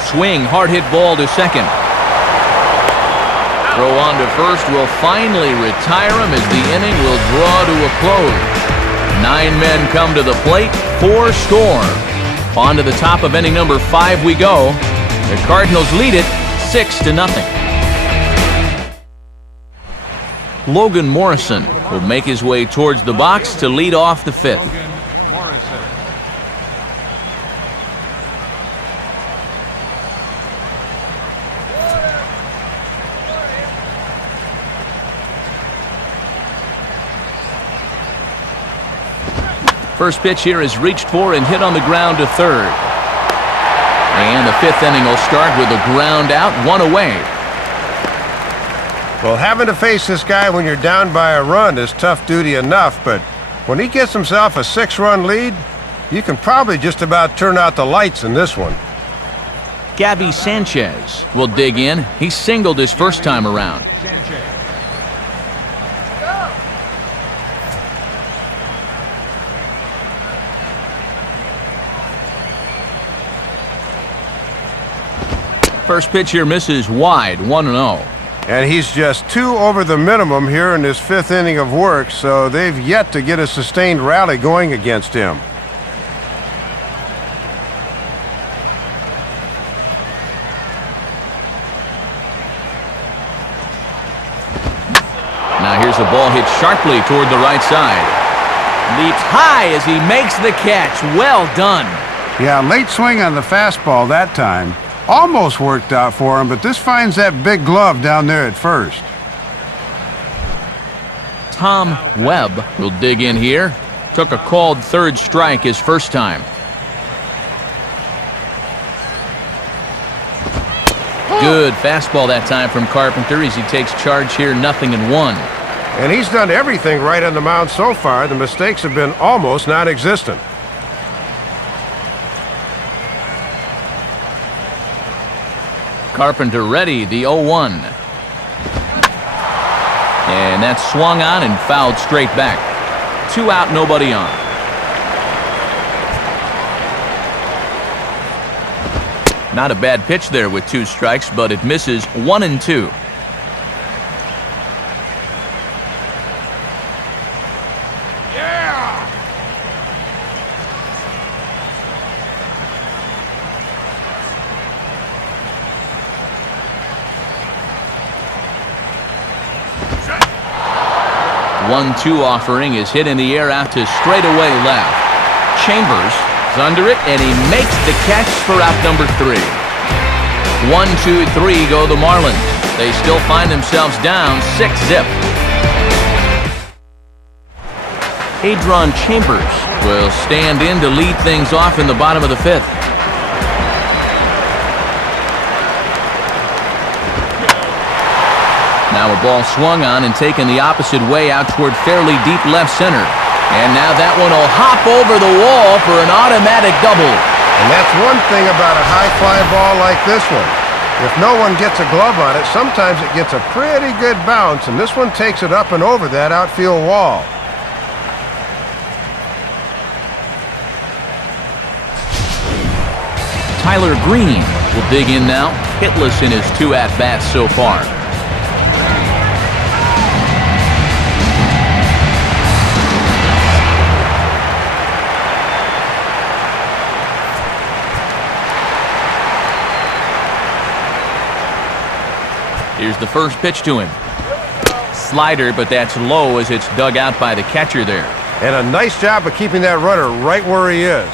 Swing, hard hit ball to second. Throw on to first will finally retire him as the inning will draw to a close. 9 men come to the plate, 4 score. On to the top of inning number 5 we go. The Cardinals lead it 6-0. Logan Morrison will make his way towards the box to lead off the 5th. First pitch here is reached for and hit on the ground to third. And the 5th inning will start with a ground out, 1 away. Well, having to face this guy when you're down by a run is tough duty enough, but when he gets himself a 6-run lead, you can probably just about turn out the lights in this one. Gabby Sanchez will dig in. He singled his first time around. First pitch here misses wide, 1-0. And he's just 2 over the minimum here in his 5th inning of work, so they've yet to get a sustained rally going against him. Now here's a ball hit sharply toward the right side. Leaps high as he makes the catch. Well done. Yeah, late swing on the fastball that time. Almost worked out for him, but this finds that big glove down there at first. Tom Webb will dig in here. Took a called third strike his first time. Good fastball that time from Carpenter as he takes charge here, 0-1. And he's done everything right on the mound so far. The mistakes have been almost non-existent. Carpenter ready, the 0-1. And that's swung on and fouled straight back. 2 out, nobody on. Not a bad pitch there with 2 strikes, but it misses 1-2. Yeah! 1-2 offering is hit in the air out to straightaway left. Chambers is under it, and he makes the catch for out number 3. 1-2-3 go the Marlins. They still find themselves down 6-zip. Adron Chambers will stand in to lead things off in the bottom of the 5th. Now a ball swung on and taken the opposite way out toward fairly deep left center. And now that one will hop over the wall for an automatic double. And that's one thing about a high fly ball like this one. If no one gets a glove on it, sometimes it gets a pretty good bounce, and this one takes it up and over that outfield wall. Tyler Green will dig in now, hitless in his 2 at-bats so far. Here's the first pitch to him. Slider, but that's low as it's dug out by the catcher there. And a nice job of keeping that runner right where he is.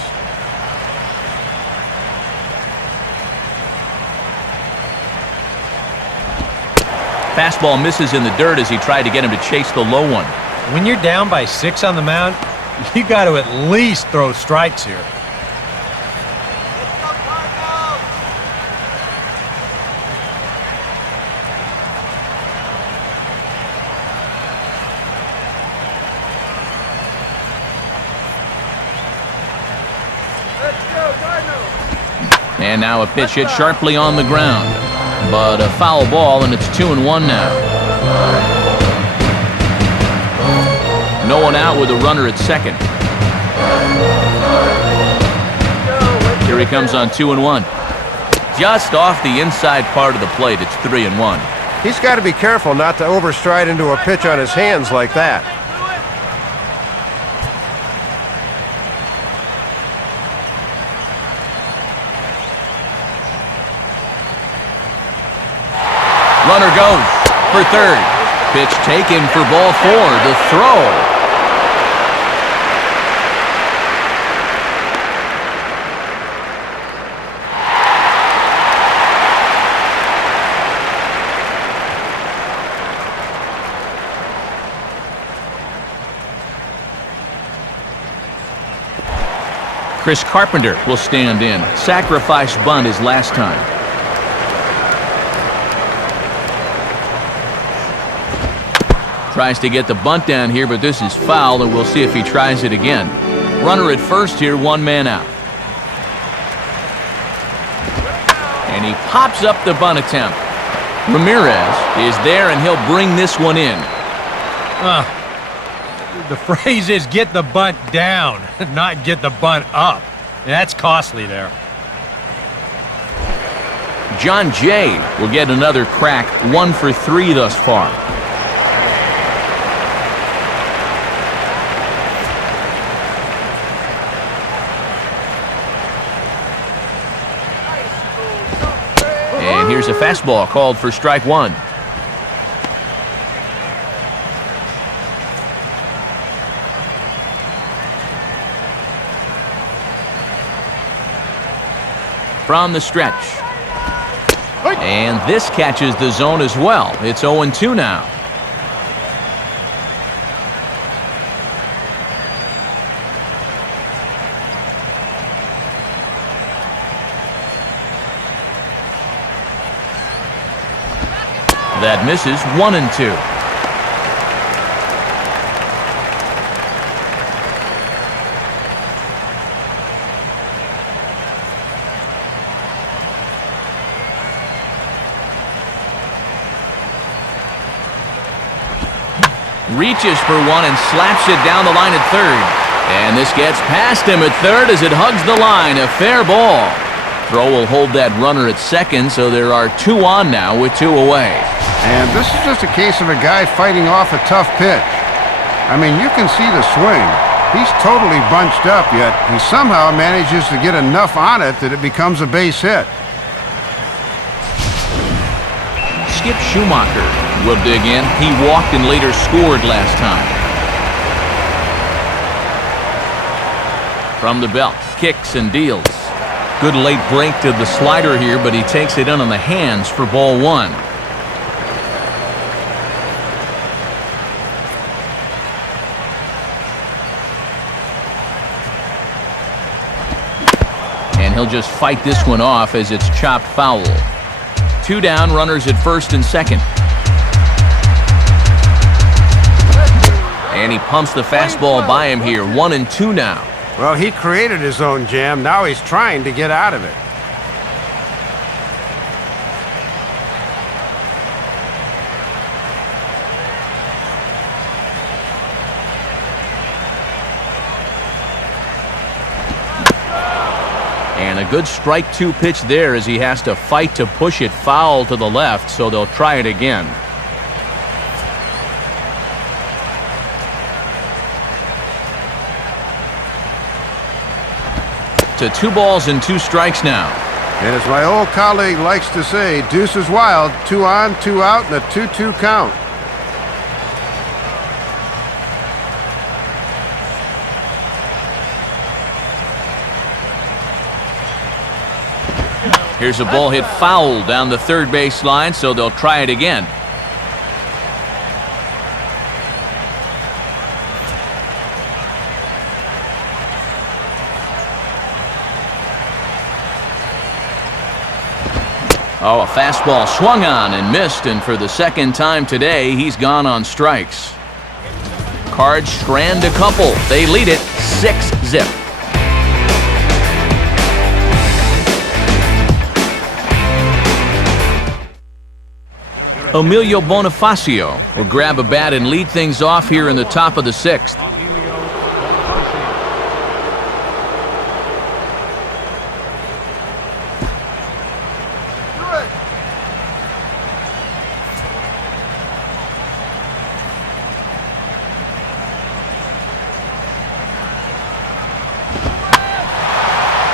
Fastball misses in the dirt as he tried to get him to chase the low one. When you're down by 6 on the mound, you got to at least throw strikes here. Let's go, Cardinals! Let's go, Cardinals! And now a pitch hit sharply on the ground. But a foul ball, and it's 2-1 now. No one out with a runner at second. Here he comes on 2-1. Just off the inside part of the plate, it's 3-1. He's got to be careful not to overstride into a pitch on his hands like that. Runner goes for third. Pitch taken for ball 4. The throw. Chris Carpenter will stand in. Sacrifice bunt his last time. Tries to get the bunt down here, but this is foul, and we'll see if he tries it again. Runner at first here, 1 man out. And he pops up the bunt attempt. Ramirez is there, and he'll bring this one in. The phrase is get the bunt down, not get the bunt up. That's costly there. John Jay will get another crack, 1 for 3 thus far. And here's a fastball called for strike 1. From the stretch. And this catches the zone as well. It's 0-2 now. That misses. 1-2. Reaches for one and slaps it down the line at third. And this gets past him at third as it hugs the line. A fair ball. throw will hold that runner at second, so there are 2 on now with 2 away. And this is just a case of a guy fighting off a tough pitch. I mean, you can see the swing. He's totally bunched up, yet he somehow manages to get enough on it that it becomes a base hit. Skip Schumacher will dig in. He walked and later scored last time. From the belt, kicks and deals. Good late break to the slider here, but he takes it in on the hands for ball 1. And he'll just fight this one off as it's chopped foul. 2 down, runners at first and second. And he pumps the fastball by him here. 1-2 now. Well, he created his own jam. Now he's trying to get out of it. And a good strike 2 pitch there as he has to fight to push it foul to the left, so they'll try it again. To 2 balls and 2 strikes now. And as my old colleague likes to say, deuce is wild, 2 on, 2 out, and a 2-2 count. Here's a ball hit foul down the third base line, so they'll try it again. Oh, a fastball swung on and missed, and for the second time today, he's gone on strikes. Cards strand a couple. They lead it 6-zip. Emilio Bonifacio will grab a bat and lead things off here in the top of the 6th.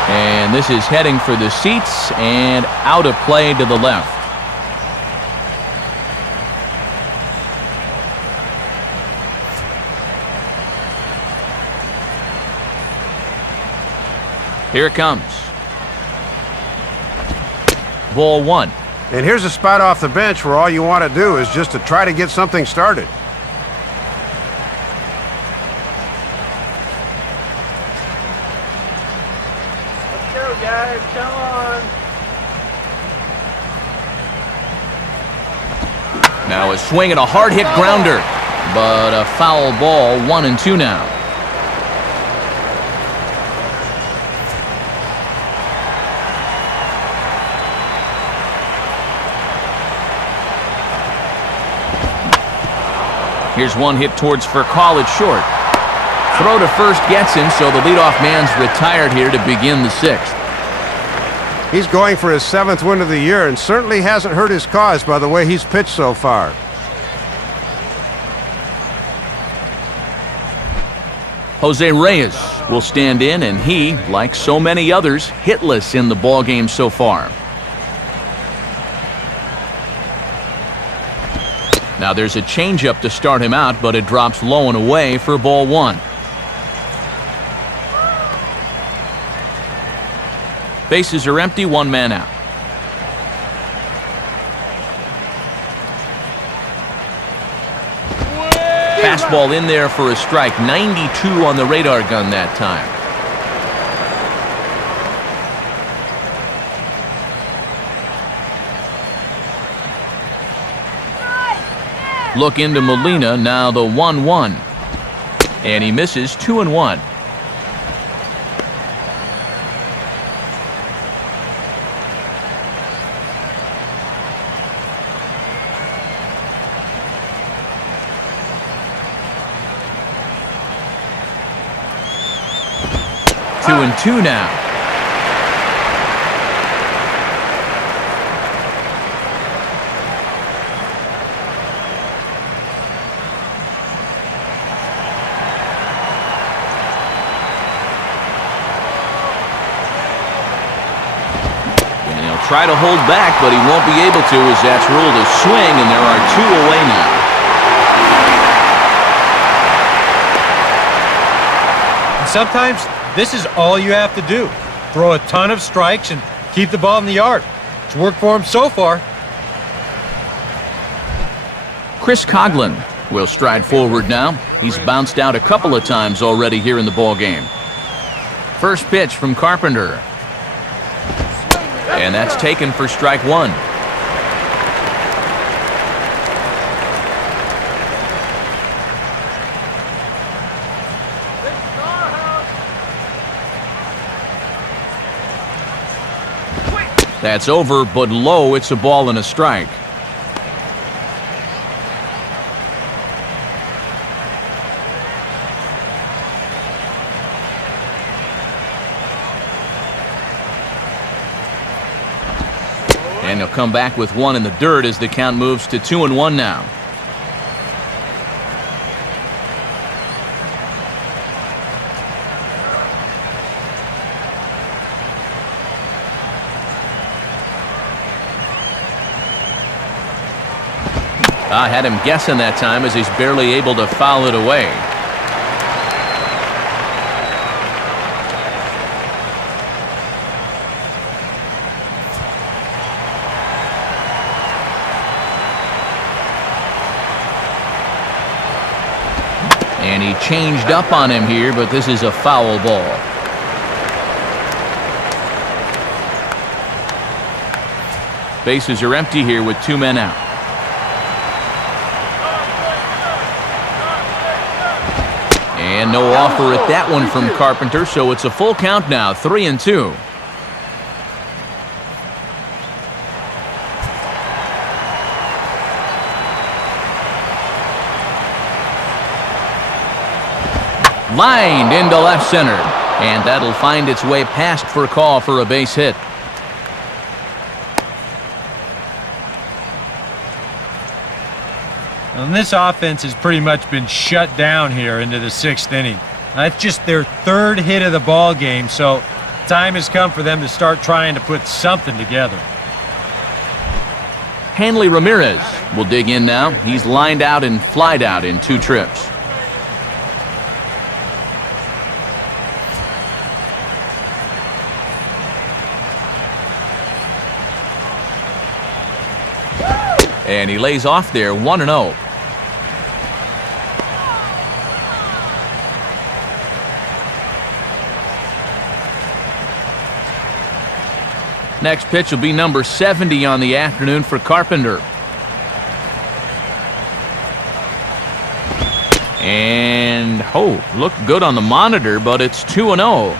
And this is heading for the seats and out of play to the left. Here it comes. Ball 1. And here's a spot off the bench where all you want to do is just to try to get something started. Let's go, guys. Come on. Now a swing and a hard hit grounder, but a foul ball. 1-2 now. Here's one hit towards for call at short. Throw to first gets him, so the leadoff man's retired here to begin the 6th. He's going for his 7th win of the year and certainly hasn't hurt his cause by the way he's pitched so far. Jose Reyes will stand in, and he, like so many others, hitless in the ballgame so far. Now there's a changeup to start him out, but it drops low and away for ball 1. Bases are empty, 1 man out. Fastball in there for a strike. 92 on the radar gun that time. Look into Molina, now the 1-1. And he misses. 2-1. Two now. try to hold back, but he won't be able to as that's ruled a swing, and there are 2 away now. And sometimes this is all you have to do. Throw a ton of strikes and keep the ball in the yard. It's worked for him so far. Chris Coughlin will stride forward now. He's bounced out a couple of times already here in the ball game. First pitch from Carpenter. And that's taken for strike 1. That's over, but low. It's a ball and a strike. And he'll come back with 1 in the dirt as the count moves to 2-1 now. I had him guessing that time as he's barely able to foul it away. And he changed up on him here, but this is a foul ball. Bases are empty here with 2 men out. And no offer at that one from Carpenter, so it's a full count now, 3-2. Lined into left center, and that'll find its way past for a call for a base hit. And this offense has pretty much been shut down here into the 6th inning. That's just their 3rd hit of the ball game, so time has come for them to start trying to put something together. Hanley Ramirez will dig in now. He's lined out and flied out in 2 trips. And he lays off there, 1-0. Next pitch will be number 70 on the afternoon for Carpenter. And, looked good on the monitor, but it's 2-0.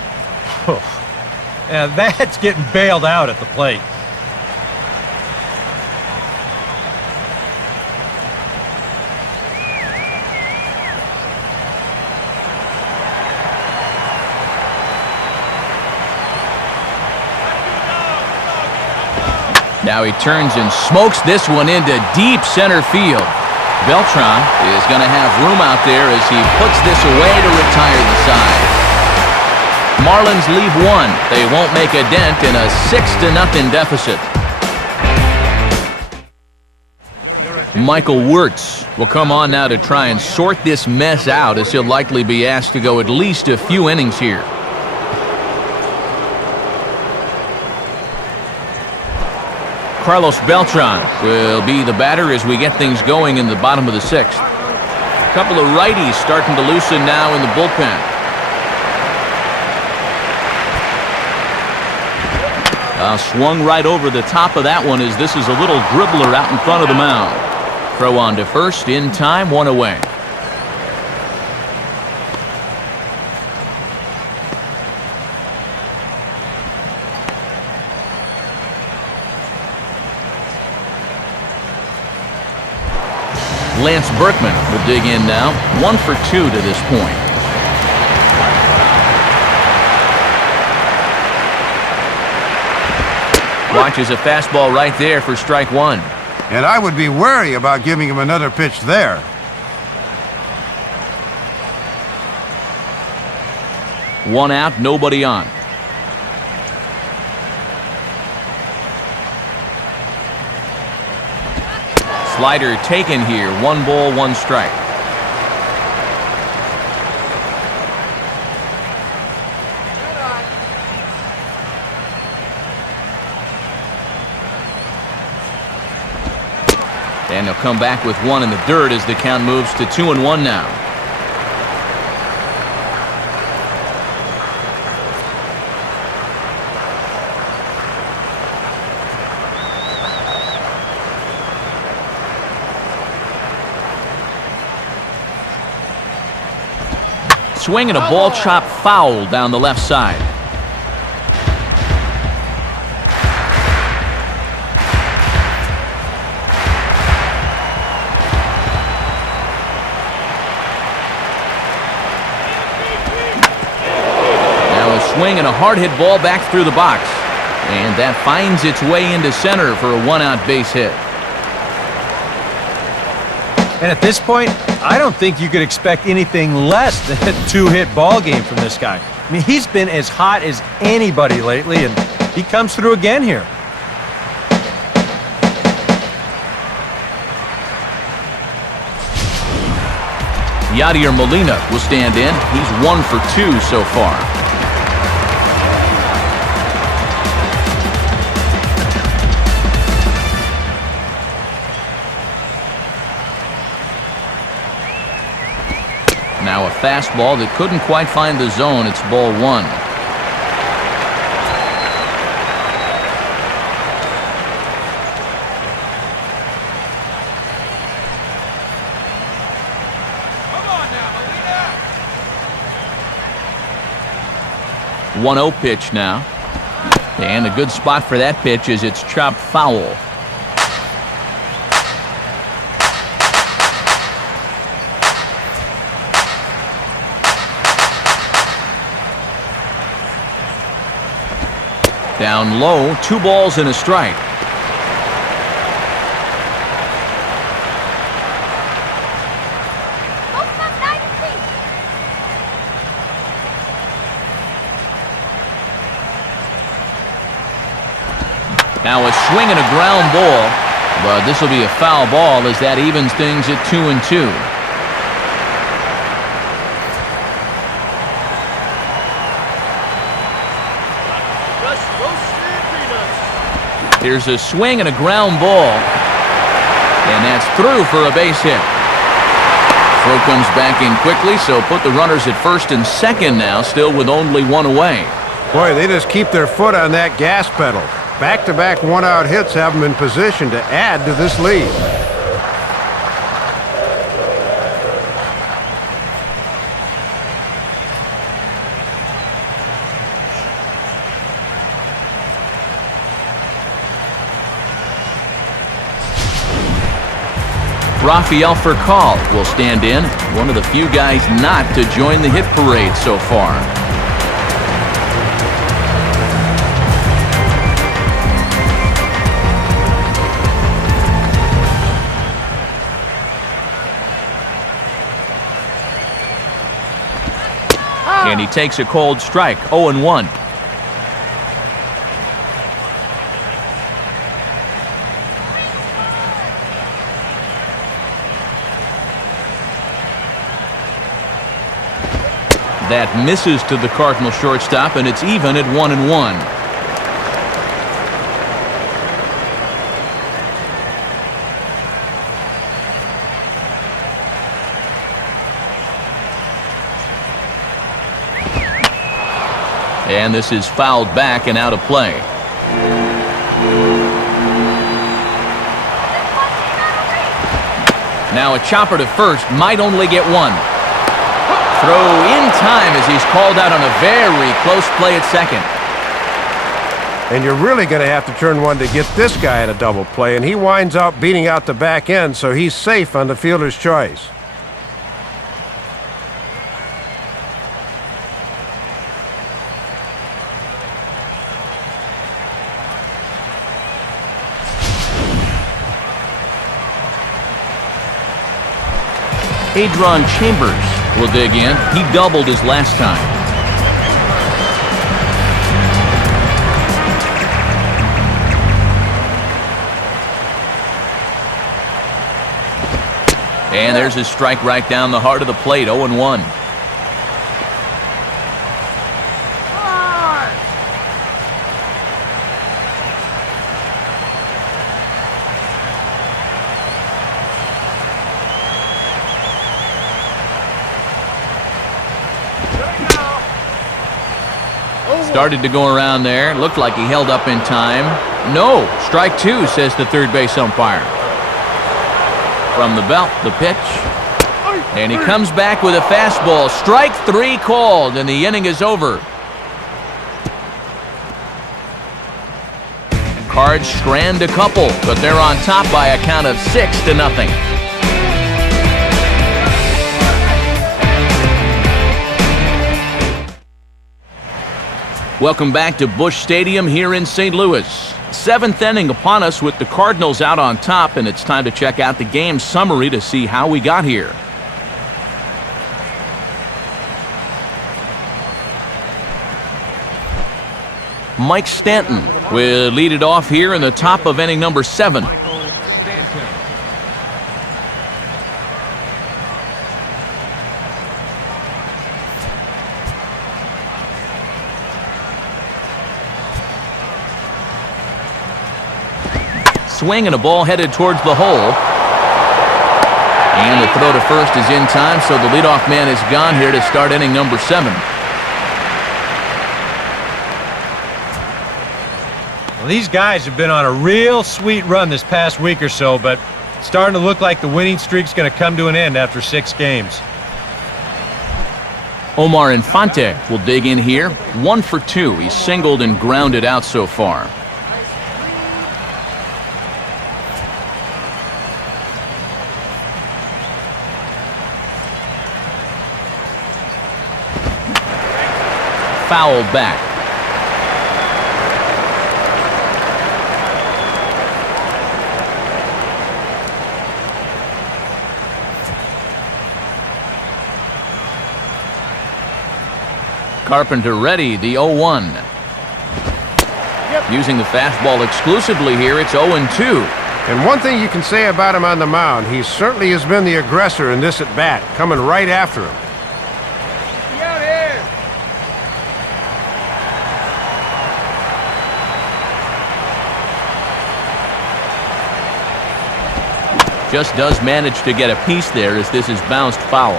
Yeah, that's getting bailed out at the plate. Now he turns and smokes this one into deep center field. Beltran is going to have room out there as he puts this away to retire the side. Marlins leave 1. They won't make a dent in a 6-0 deficit. Michael Wirtz will come on now to try and sort this mess out as he'll likely be asked to go at least a few innings here. Carlos Beltran will be the batter as we get things going in the bottom of the 6th. A couple of righties starting to loosen now in the bullpen. Swung right over the top of that one as this is a little dribbler out in front of the mound. Throw on to first in time, 1 away. Lance Berkman will dig in now. 1 for 2 to this point. Watches a fastball right there for strike 1. And I would be wary about giving him another pitch there. One out, nobody on. Slider taken here. 1 ball, 1 strike. And he'll come back with 1 in the dirt as the count moves to 2-1 now. Swing and a ball chopped foul down the left side. Now a swing and a hard hit ball back through the box. And that finds its way into center for a 1-out base hit. And at this point, I don't think you could expect anything less than a 2-hit ball game from this guy. I mean, he's been as hot as anybody lately, and he comes through again here. Yadier Molina will stand in. He's 1 for 2 so far. Now a fastball that couldn't quite find the zone. It's ball 1. Come on now, Molina. 1-0 pitch now. And a good spot for that pitch as it's chopped foul. Down low, 2 balls and a strike. Now a swing and a ground ball, but this will be a foul ball as that evens things at 2-2. Here's a swing and a ground ball, and that's through for a base hit. Throw comes back in quickly, so put the runners at first and second now, still with only 1 away. Boy, they just keep their foot on that gas pedal. Back-to-back 1-out hits have them in position to add to this lead. Rafael Furcal will stand in, one of the few guys not to join the hit parade so far. And he takes a cold strike, 0-1. That misses to the Cardinal shortstop, and it's even at 1-1. And this is fouled back and out of play. Now a chopper to first, might only get 1. Throw in time as he's called out on a very close play at second. And you're really going to have to turn one to get this guy at a double play, and he winds up beating out the back end, so he's safe on the fielder's choice. Adron Chambers will dig in. He doubled his last time. And there's his strike right down the heart of the plate, 0-1. Started to go around there. Looked like he held up in time. No. Strike two, says the third base umpire. From the belt, the pitch. And he comes back with a fastball. Strike three called, and the inning is over. Cards strand a couple, but they're on top by a count of 6-0. Welcome back to Busch Stadium here in St. Louis. Seventh inning upon us with the Cardinals out on top, and it's time to check out the game summary to see how we got here. Mike Stanton will lead it off here in the top of inning number 7. Swing and a ball headed towards the hole. And the throw to first is in time, so the leadoff man is gone here to start inning number 7. Well, these guys have been on a real sweet run this past week or so, but it's starting to look like the winning streak's going to come to an end after 6 games. Omar Infante will dig in here. 1 for 2. He's singled and grounded out so far. Foul back. Carpenter ready, the 0-1. Using the fastball exclusively here, it's 0-2. And one thing you can say about him on the mound, he certainly has been the aggressor in this at-bat, coming right after him. Just does manage to get a piece there as this is bounced foul.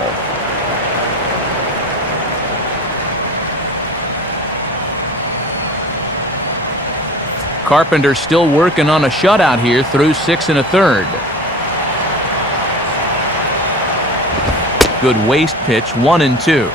Carpenter still working on a shutout here through 6 1/3. Good waist pitch, 1-2.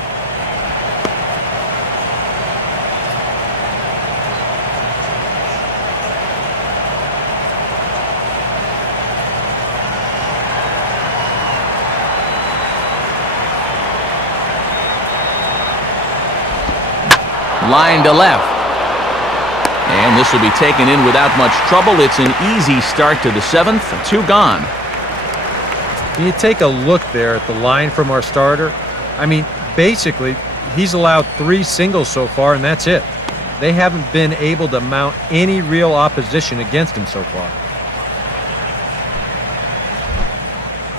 Line to left. And this will be taken in without much trouble. It's an easy start to the 7th. 2 gone. You take a look there at the line from our starter. I mean, basically, he's allowed 3 singles so far, and that's it. They haven't been able to mount any real opposition against him so far.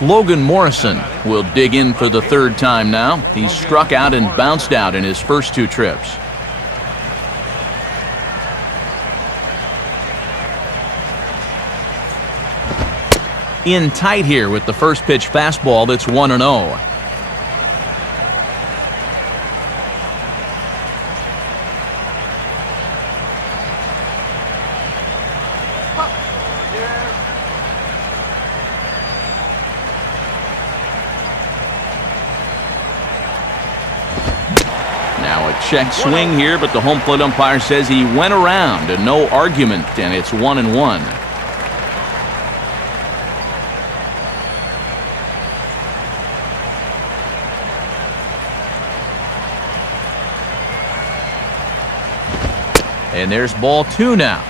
Logan Morrison will dig in for the 3rd time now. He's struck out and bounced out in his first 2 trips. In tight here with the first pitch fastball that's 1-0. Now a check swing here, but the home plate umpire says he went around and no argument, and it's 1-1. And there's ball 2 now.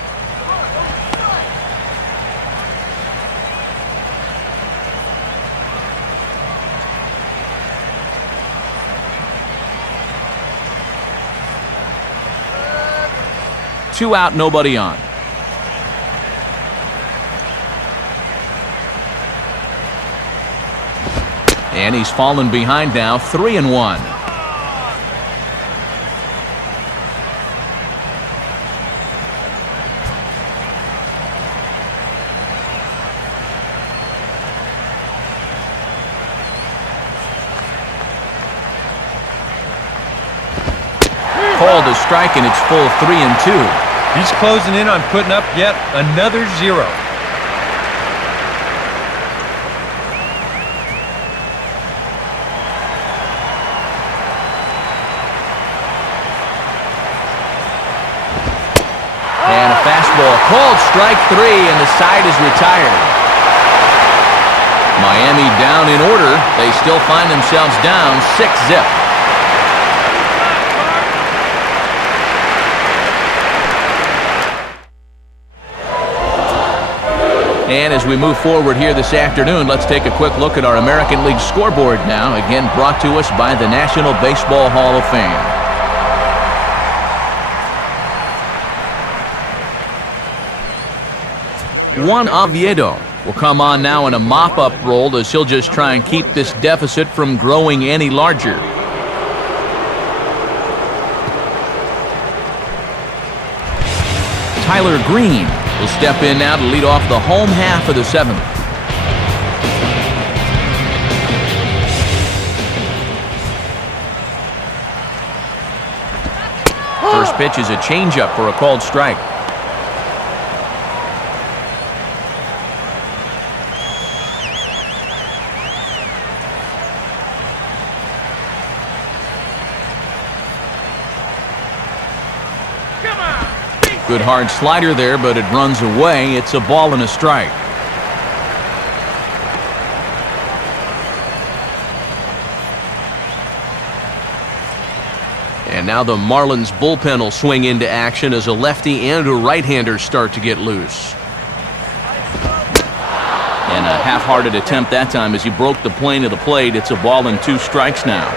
Two out, nobody on. And he's fallen behind now, 3-1. Called a strike, and it's full 3-2. He's closing in on putting up yet another 0. And a fastball called strike 3, and the side is retired. Miami down in order. They still find themselves down 6-0. And as we move forward here this afternoon, let's take a quick look at our American League scoreboard now, again brought to us by the National Baseball Hall of Fame. Juan Oviedo will come on now in a mop-up role as he'll just try and keep this deficit from growing any larger. Tyler Green will step in now to lead off the home half of the 7th. First pitch is a changeup for a called strike. Good hard slider there, but it runs away. It's a ball and a strike. And now the Marlins bullpen will swing into action as a lefty and a right-hander start to get loose. And a half-hearted attempt that time as he broke the plane of the plate. It's a ball and 2 strikes now.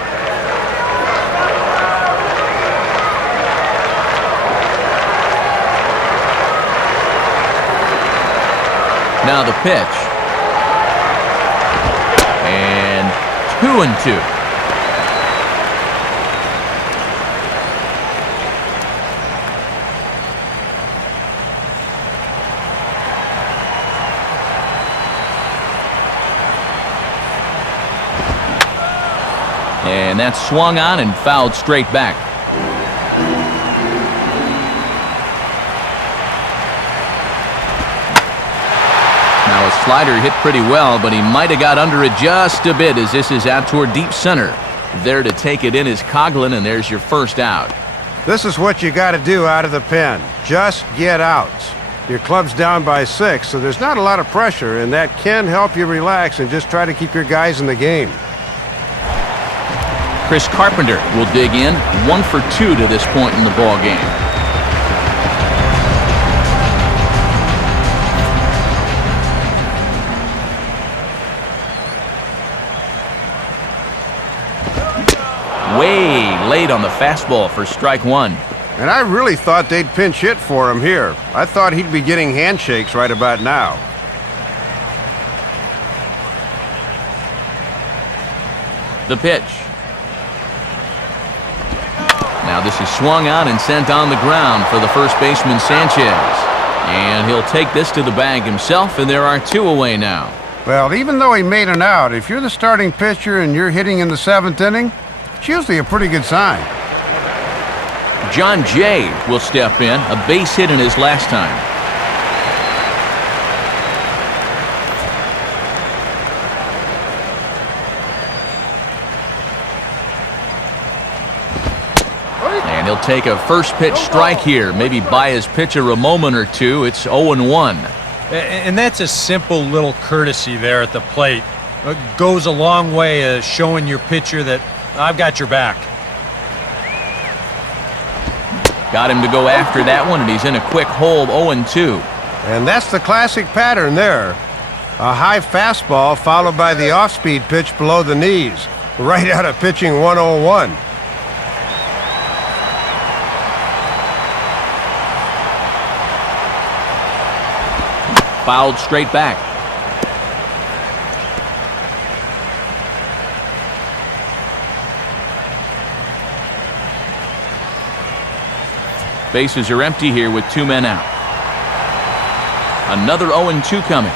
Now the pitch. And 2-2. And that's swung on and fouled straight back. Now a slider hit pretty well, but he might have got under it just a bit as this is out toward deep center. There to take it in is Coughlin, and there's your first out. This is what you got to do out of the pen. Just get outs. Your club's down by 6, so there's not a lot of pressure, and that can help you relax and just try to keep your guys in the game. Chris Carpenter will dig in, 1 for 2 to this point in the ball game. Way late on the fastball for strike 1. And I really thought they'd pinch hit for him here. I thought he'd be getting handshakes right about now. The pitch. Now this is swung on and sent on the ground for the first baseman Sanchez. And he'll take this to the bag himself, and there are 2 away now. Well, even though he made an out, if you're the starting pitcher and you're hitting in the 7th inning, it's usually a pretty good sign. John Jay will step in, a base hit in his last time. And he'll take a first pitch strike here, maybe buy his pitcher a moment or two. It's 0-1. And that's a simple little courtesy there at the plate. It goes a long way showing your pitcher that I've got your back. Got him to go after that one, and he's in a quick hole, 0-2. And that's the classic pattern there. A high fastball followed by the off-speed pitch below the knees, right out of pitching 101. Fouled straight back. Bases are empty here with 2 men out. Another 0-2 coming.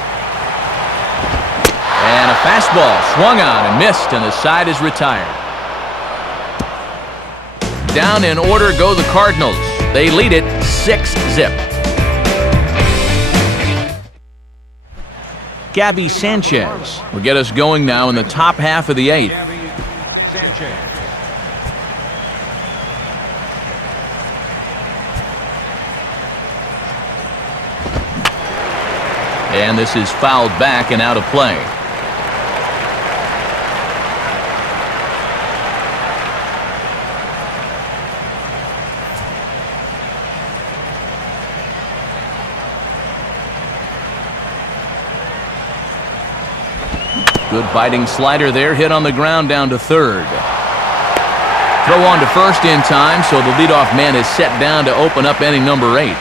And a fastball swung on and missed, and the side is retired. Down in order go the Cardinals. They lead it 6-zip. Gabby Sanchez will get us going now in the top half of the 8th. And this is fouled back and out of play. Good biting slider there, hit on the ground down to third. Throw on to first in time, so the leadoff man is set down to open up inning number 8.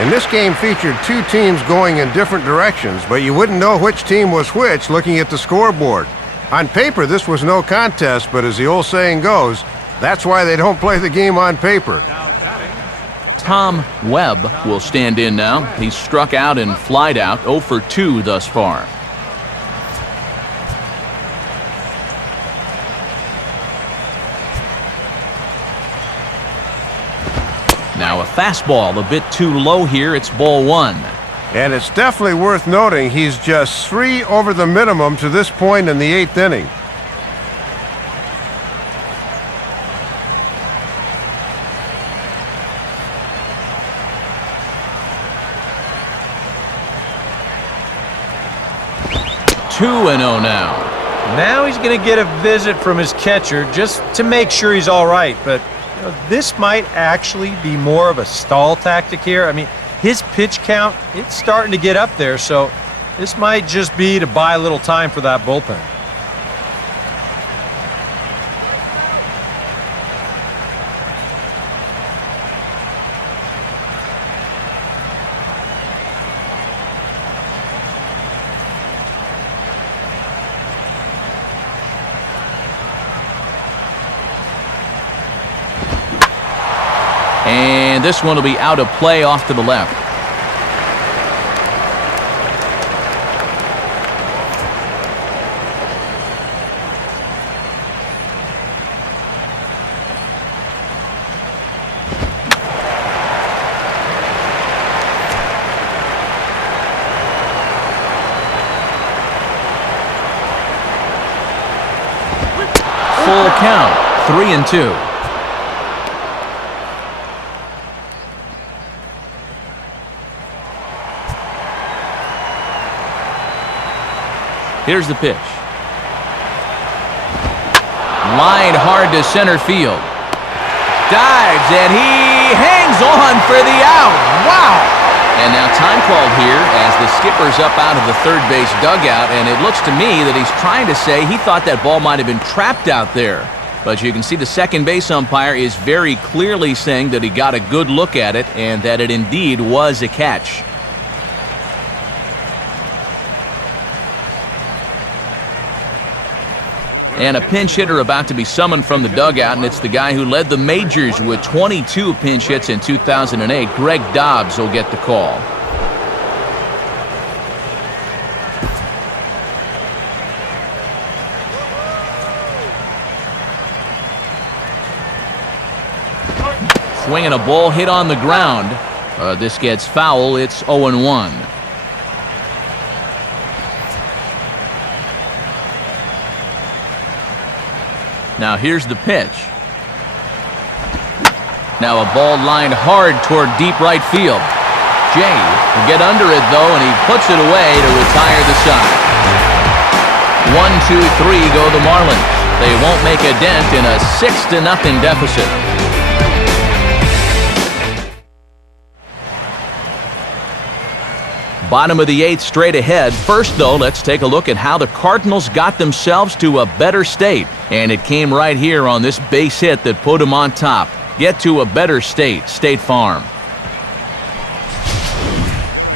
And this game featured 2 teams going in different directions, but you wouldn't know which team was which looking at the scoreboard. On paper, this was no contest, but as the old saying goes, that's why they don't play the game on paper. Tom Webb will stand in now. He's struck out and flied out, 0 for 2 thus far. Now a fastball a bit too low here. It's ball 1. And it's definitely worth noting he's just 3 over the minimum to this point in the 8th inning. Two and 0 now. Now he's going to get a visit from his catcher just to make sure he's all right, but this might actually be more of a stall tactic here. I mean, his pitch count, it's starting to get up there, so this might just be to buy a little time for that bullpen. And this one will be out of play off to the left. Full count, 3-2. Here's the pitch. Line hard to center field. Dives, and he hangs on for the out. Wow! And now time called here as the skipper's up out of the third base dugout, and it looks to me that he's trying to say he thought that ball might have been trapped out there. But you can see the second base umpire is very clearly saying that he got a good look at it and that it indeed was a catch. And a pinch hitter about to be summoned from the dugout, and it's the guy who led the majors with 22 pinch hits in 2008. Greg Dobbs will get the call. Swinging a ball hit on the ground. This gets foul. It's 0-1. Now here's the pitch. Now a ball lined hard toward deep right field. Jay will get under it though, and he puts it away to retire the side. 1-2-3 go the Marlins. They won't make a dent in a 6-0 deficit. Bottom of the 8th straight ahead. First, though, let's take a look at how the Cardinals got themselves to a better state. And it came right here on this base hit that put them on top. Get to a better state, State Farm.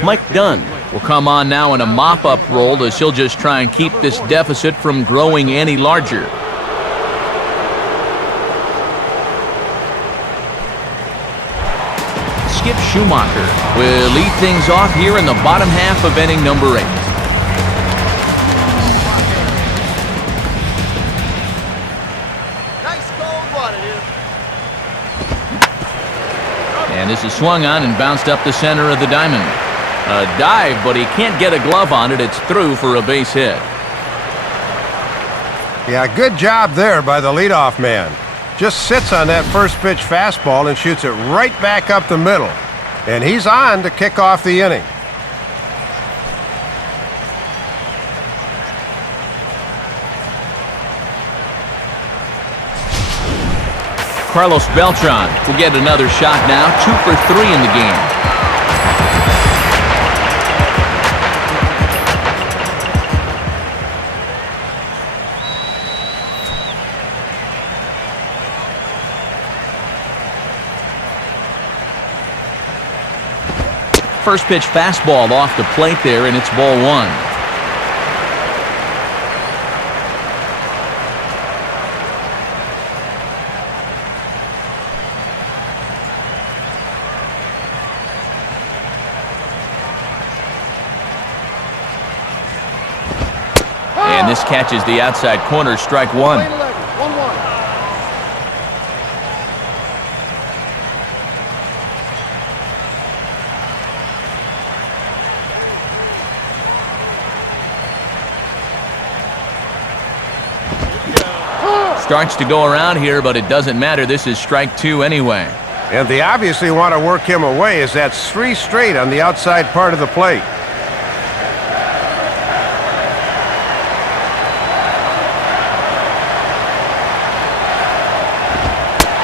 Mike Dunn will come on now in a mop-up role as he'll just try and keep this deficit from growing any larger. Skip Schumacher will lead things off here in the bottom half of inning number 8. Nice cold water, dude. And this is swung on and bounced up the center of the diamond. A dive, but he can't get a glove on it. It's through for a base hit. Yeah, good job there by the leadoff man. Just sits on that first pitch fastball and shoots it right back up the middle. And he's on to kick off the inning. Carlos Beltran will get another shot now. 2 for 3 in the game. First pitch fastball off the plate there, and it's ball 1. And this catches the outside corner, strike 1. 1-1. Starts to go around here, but it doesn't matter. This is strike 2 anyway. And they obviously want to work him away, as that's 3 straight on the outside part of the plate.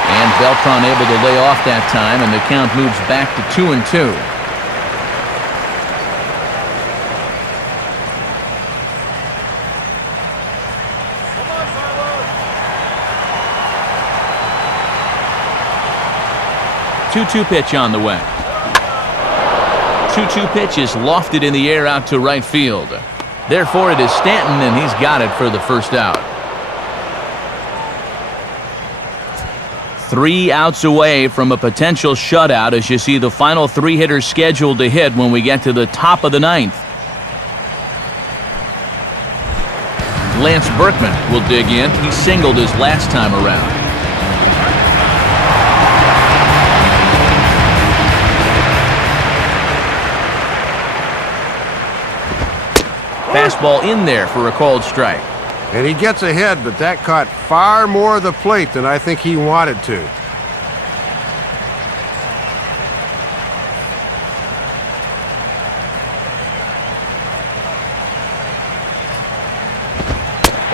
And Beltran able to lay off that time, and the count moves back to 2-2. 2-2 pitch on the way. 2-2 pitch is lofted in the air out to right field. Therefore, it is Stanton, and he's got it for the first out. 3 outs away from a potential shutout as you see the final 3 hitters scheduled to hit when we get to the top of the 9th. Lance Berkman will dig in. He singled his last time around. Fastball in there for a called strike. And he gets ahead, but that caught far more of the plate than I think he wanted to.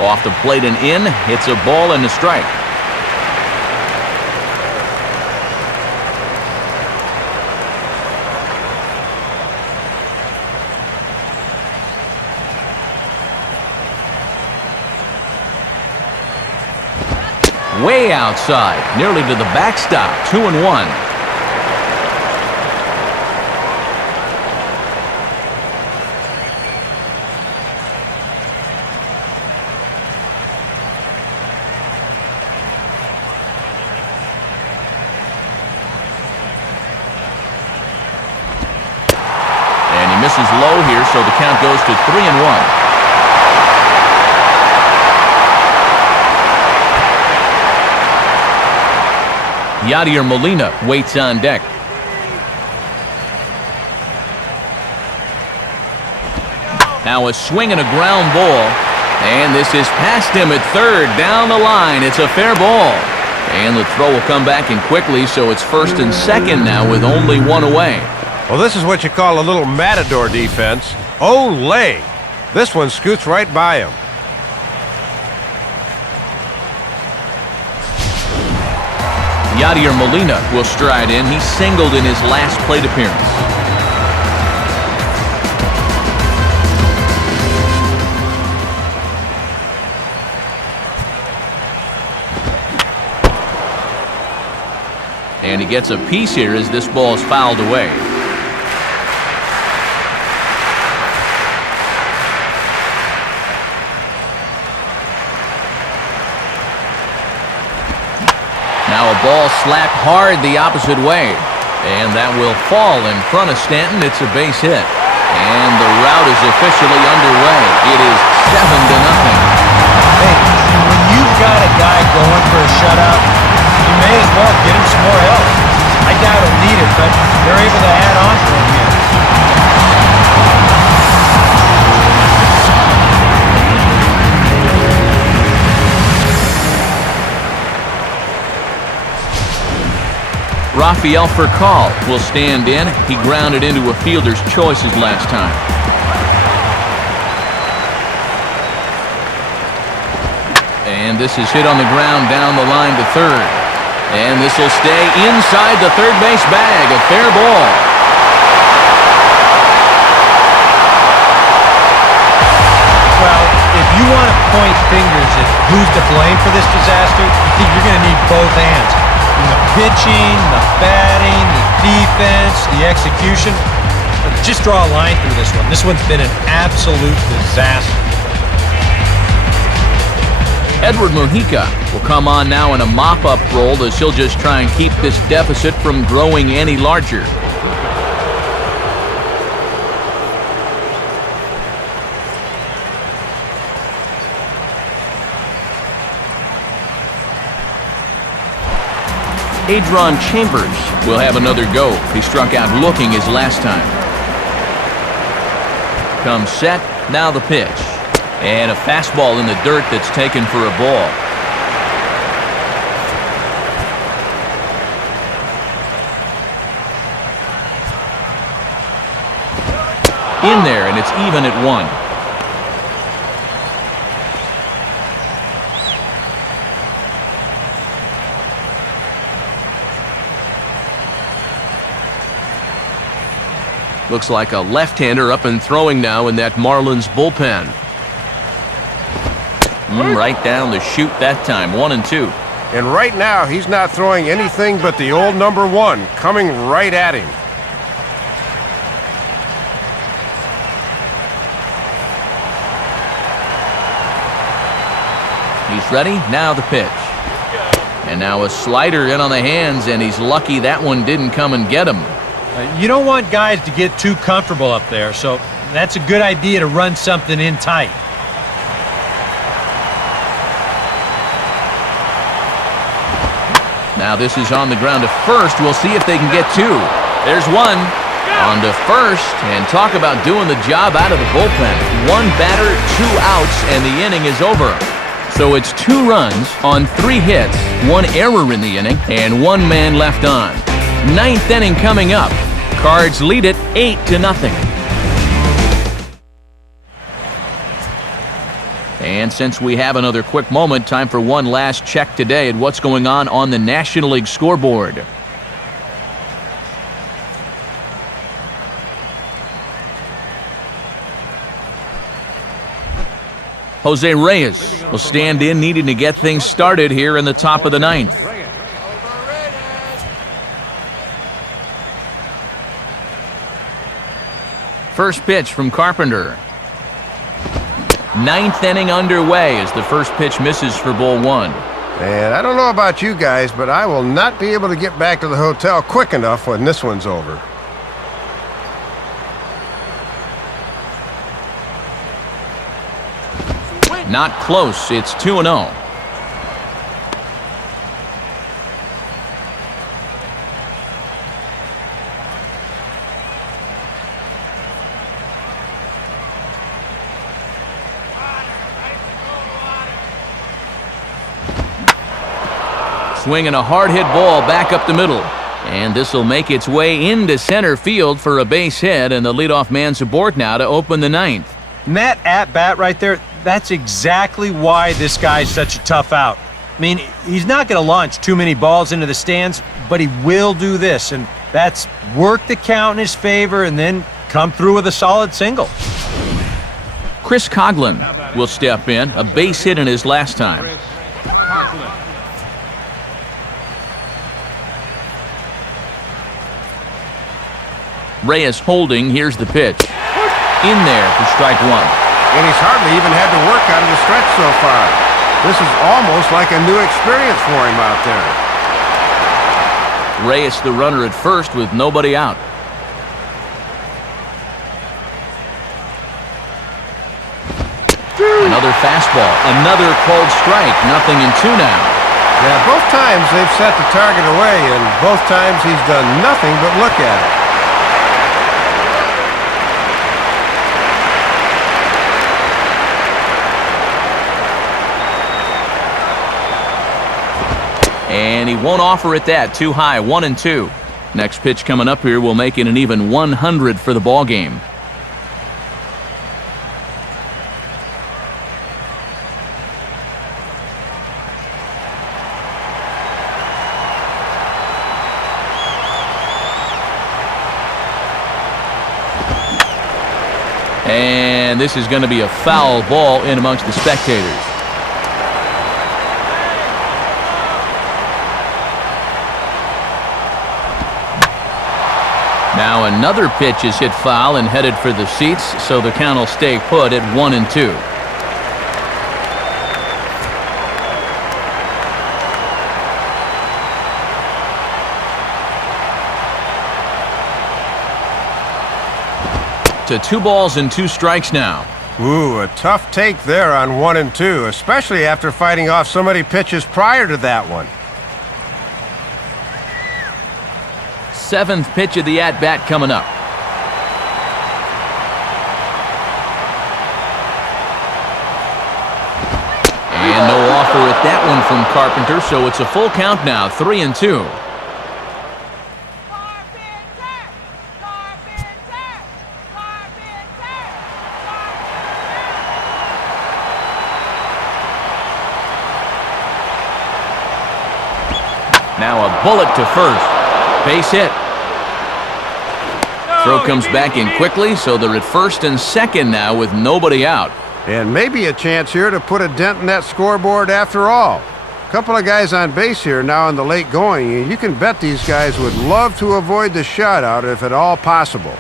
Off the plate and in, hits a ball and a strike. Way outside, nearly to the backstop, 2-1. And he misses low here, so the count goes to 3-1. Yadier Molina waits on deck. Now a swing and a ground ball. And this is past him at third. Down the line. It's a fair ball. And the throw will come back in quickly, so it's first and second now with only 1 away. Well, this is what you call a little matador defense. Olay! This one scoots right by him. Yadier Molina will stride in. He singled in his last plate appearance. And he gets a piece here as this ball is fouled away. Now a ball slapped hard the opposite way. And that will fall in front of Stanton. It's a base hit. And the route is officially underway. It is 7-0. Hey, when you've got a guy going for a shutout, you may as well get him some more help. I doubt he'll need it, but they're able to add on to him here. Rafael Furcal will stand in. He grounded into a fielder's choices last time. And this is hit on the ground down the line to third. And this will stay inside the third base bag. A fair ball. Well, if you want to point fingers at who's to blame for this disaster, you're going to need both hands. The pitching, the batting, the defense, the execution. Just draw a line through this one. This one's been an absolute disaster. Edward Mujica will come on now in a mop-up role as he'll just try and keep this deficit from growing any larger. Adron Chambers will have another go. He struck out looking his last time. Comes set, now the pitch. And a fastball in the dirt that's taken for a ball. In there, and it's even at 1. Looks like a left-hander up and throwing now in that Marlins bullpen. Right down the chute that time, 1-2. And right now, he's not throwing anything but the old number 1 coming right at him. He's ready, now the pitch. And now a slider in on the hands, and he's lucky that one didn't come and get him. You don't want guys to get too comfortable up there, so that's a good idea to run something in tight. Now this is on the ground to first. We'll see if they can get 2. There's 1. On to first, and talk about doing the job out of the bullpen. 1 batter, 2 outs, and the inning is over. So it's 2 runs on 3 hits, 1 error in the inning, and 1 man left on. 9th inning coming up. Cards lead it 8-0. And since we have another quick moment, time for one last check today at what's going on the National League scoreboard. Jose Reyes will stand in, needing to get things started here in the top of the 9th. First pitch from Carpenter. 9th inning underway as the first pitch misses for ball 1. And I don't know about you guys, but I will not be able to get back to the hotel quick enough when this one's over. Not close. It's 2-0. Swinging a hard-hit ball back up the middle. And this will make its way into center field for a base hit, and the leadoff man's aboard now to open the 9th. And that at-bat right there, that's exactly why this guy's such a tough out. I mean, he's not going to launch too many balls into the stands, but he will do this, and that's work the count in his favor and then come through with a solid single. Chris Coughlin will step in, a base hit in his last time. Reyes holding, here's the pitch. In there for strike 1. And he's hardly even had to work out of the stretch so far. This is almost like a new experience for him out there. Reyes the runner at first with nobody out. Another fastball, another called strike, 0-2 now. Yeah, both times they've set the target away, and both times he's done nothing but look at it. And he won't offer it that. Too high, 1-2. Next pitch coming up here will make it an even 100 for the ball game. And this is going to be a foul ball in amongst the spectators. Now another pitch is hit foul and headed for the seats, so the count will stay put at 1-2. To 2 balls and 2 strikes now. Ooh, a tough take there on 1-2, especially after fighting off so many pitches prior to that one. 7th pitch of the at-bat coming up. And no offer at that one from Carpenter, so it's a full count now, 3-2. Now a bullet to first. Base hit. Throw comes back in quickly, so they're at first and second now with nobody out. And maybe a chance here to put a dent in that scoreboard after all. A couple of guys on base here now in the late going, and you can bet these guys would love to avoid the shutout if at all possible.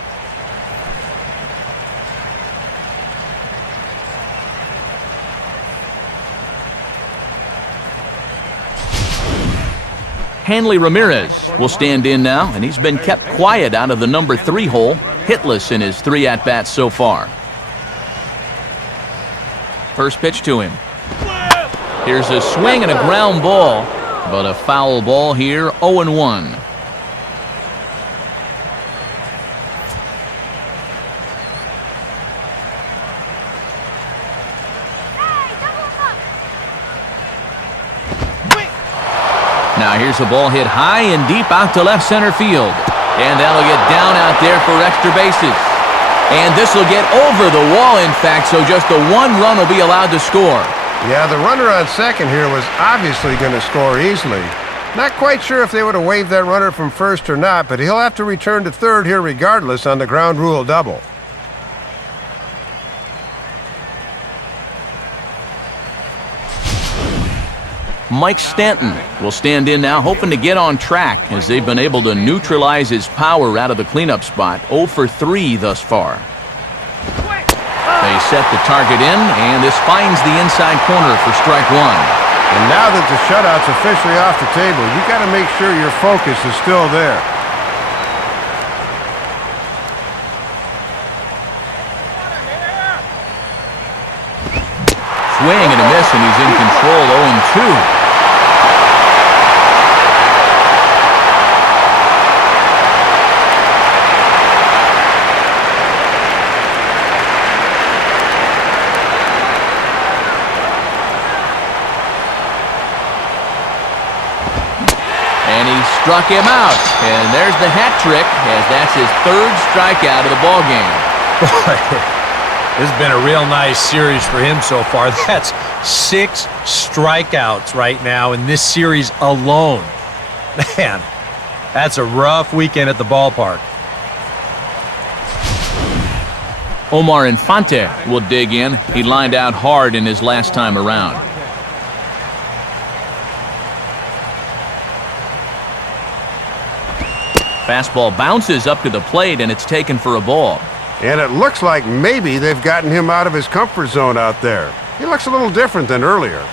Hanley Ramirez will stand in now, and he's been kept quiet out of the number 3 hole, hitless in his 3 at-bats so far. First pitch to him. Here's a swing and a ground ball, but a foul ball here, 0-1. Now here's a ball hit high and deep out to left center field. And that'll get down out there for extra bases. And this will get over the wall, in fact, so just the 1 run will be allowed to score. Yeah, the runner on second here was obviously going to score easily. Not quite sure if they would have waved that runner from first or not, but he'll have to return to third here regardless on the ground rule double. Mike Stanton will stand in now, hoping to get on track as they've been able to neutralize his power out of the cleanup spot. 0 for 3 thus far. They set the target in, and this finds the inside corner for strike 1. And now that the shutout's officially off the table, you got to make sure your focus is still there. Swing and a miss, and he's in control, 0-2. And he struck him out, and there's the hat trick, as that's his 3rd strikeout of the ball game. This has been a real nice series for him so far. That's 6 strikeouts right now in this series alone. Man, that's a rough weekend at the ballpark. Omar Infante will dig in. He lined out hard in his last time around. Fastball bounces up to the plate, and it's taken for a ball. And it looks like maybe they've gotten him out of his comfort zone out there. He looks a little different than earlier.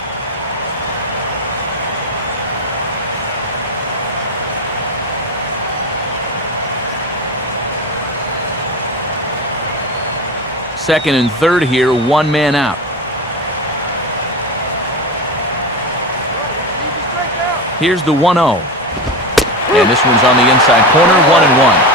Second and third here, one man out. Here's the 1-0. And this one's on the inside corner, 1-1.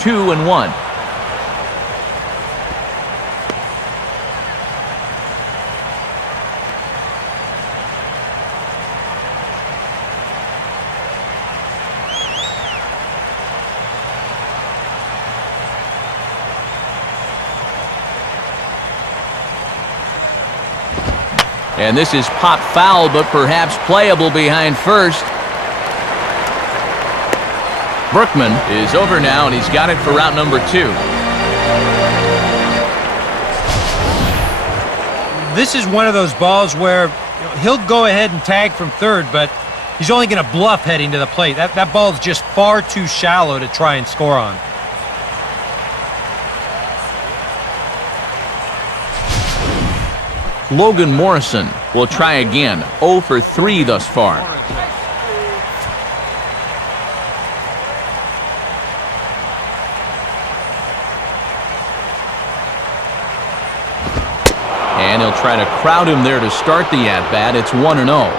Two and one. And this is pop foul, but perhaps playable behind first. Berkman is over now, and he's got it for route number 2. This is one of those balls where he'll go ahead and tag from third, but he's only going to bluff heading to the plate. That ball is just far too shallow to try and score on. Logan Morrison will try again. 0 for 3 thus far. And he'll try to crowd him there to start the at-bat. It's 1-0.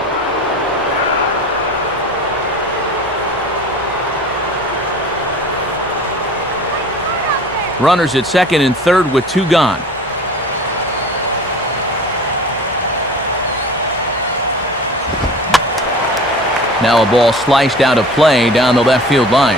Runners at second and third with 2 gone. Now a ball sliced out of play down the left field line.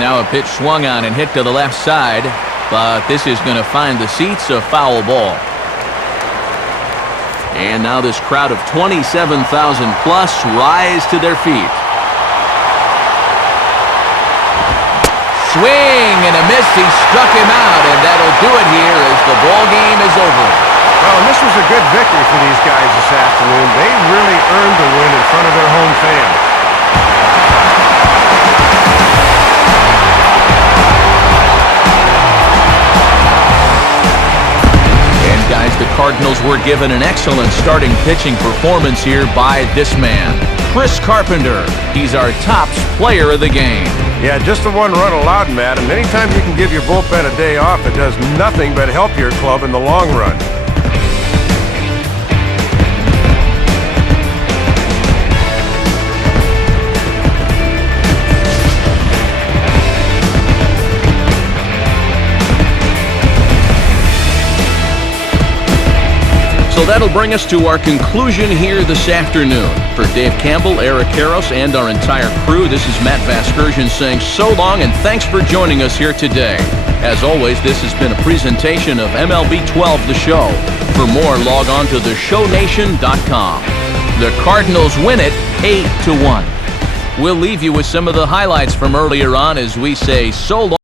Now a pitch swung on and hit to the left side, but this is going to find the seats, a foul ball. And now this crowd of 27,000 plus rise to their feet. Swing and a miss. He struck him out, and that'll do it here as the ball game is over. Well, and this was a good victory for these guys this afternoon. They really earned the win in front of their home fans. And guys, the Cardinals were given an excellent starting pitching performance here by this man, Chris Carpenter. He's our tops player of the game. Yeah, just the one run allowed, Matt, and anytime you can give your bullpen a day off, it does nothing but help your club in the long run. So that'll bring us to our conclusion here this afternoon. For Dave Campbell, Eric Karros, and our entire crew, this is Matt Vasgersian saying so long and thanks for joining us here today. As always, this has been a presentation of MLB 12 The Show. For more, log on to theshownation.com. The Cardinals win it 8-1. We'll leave you with some of the highlights from earlier on as we say so long.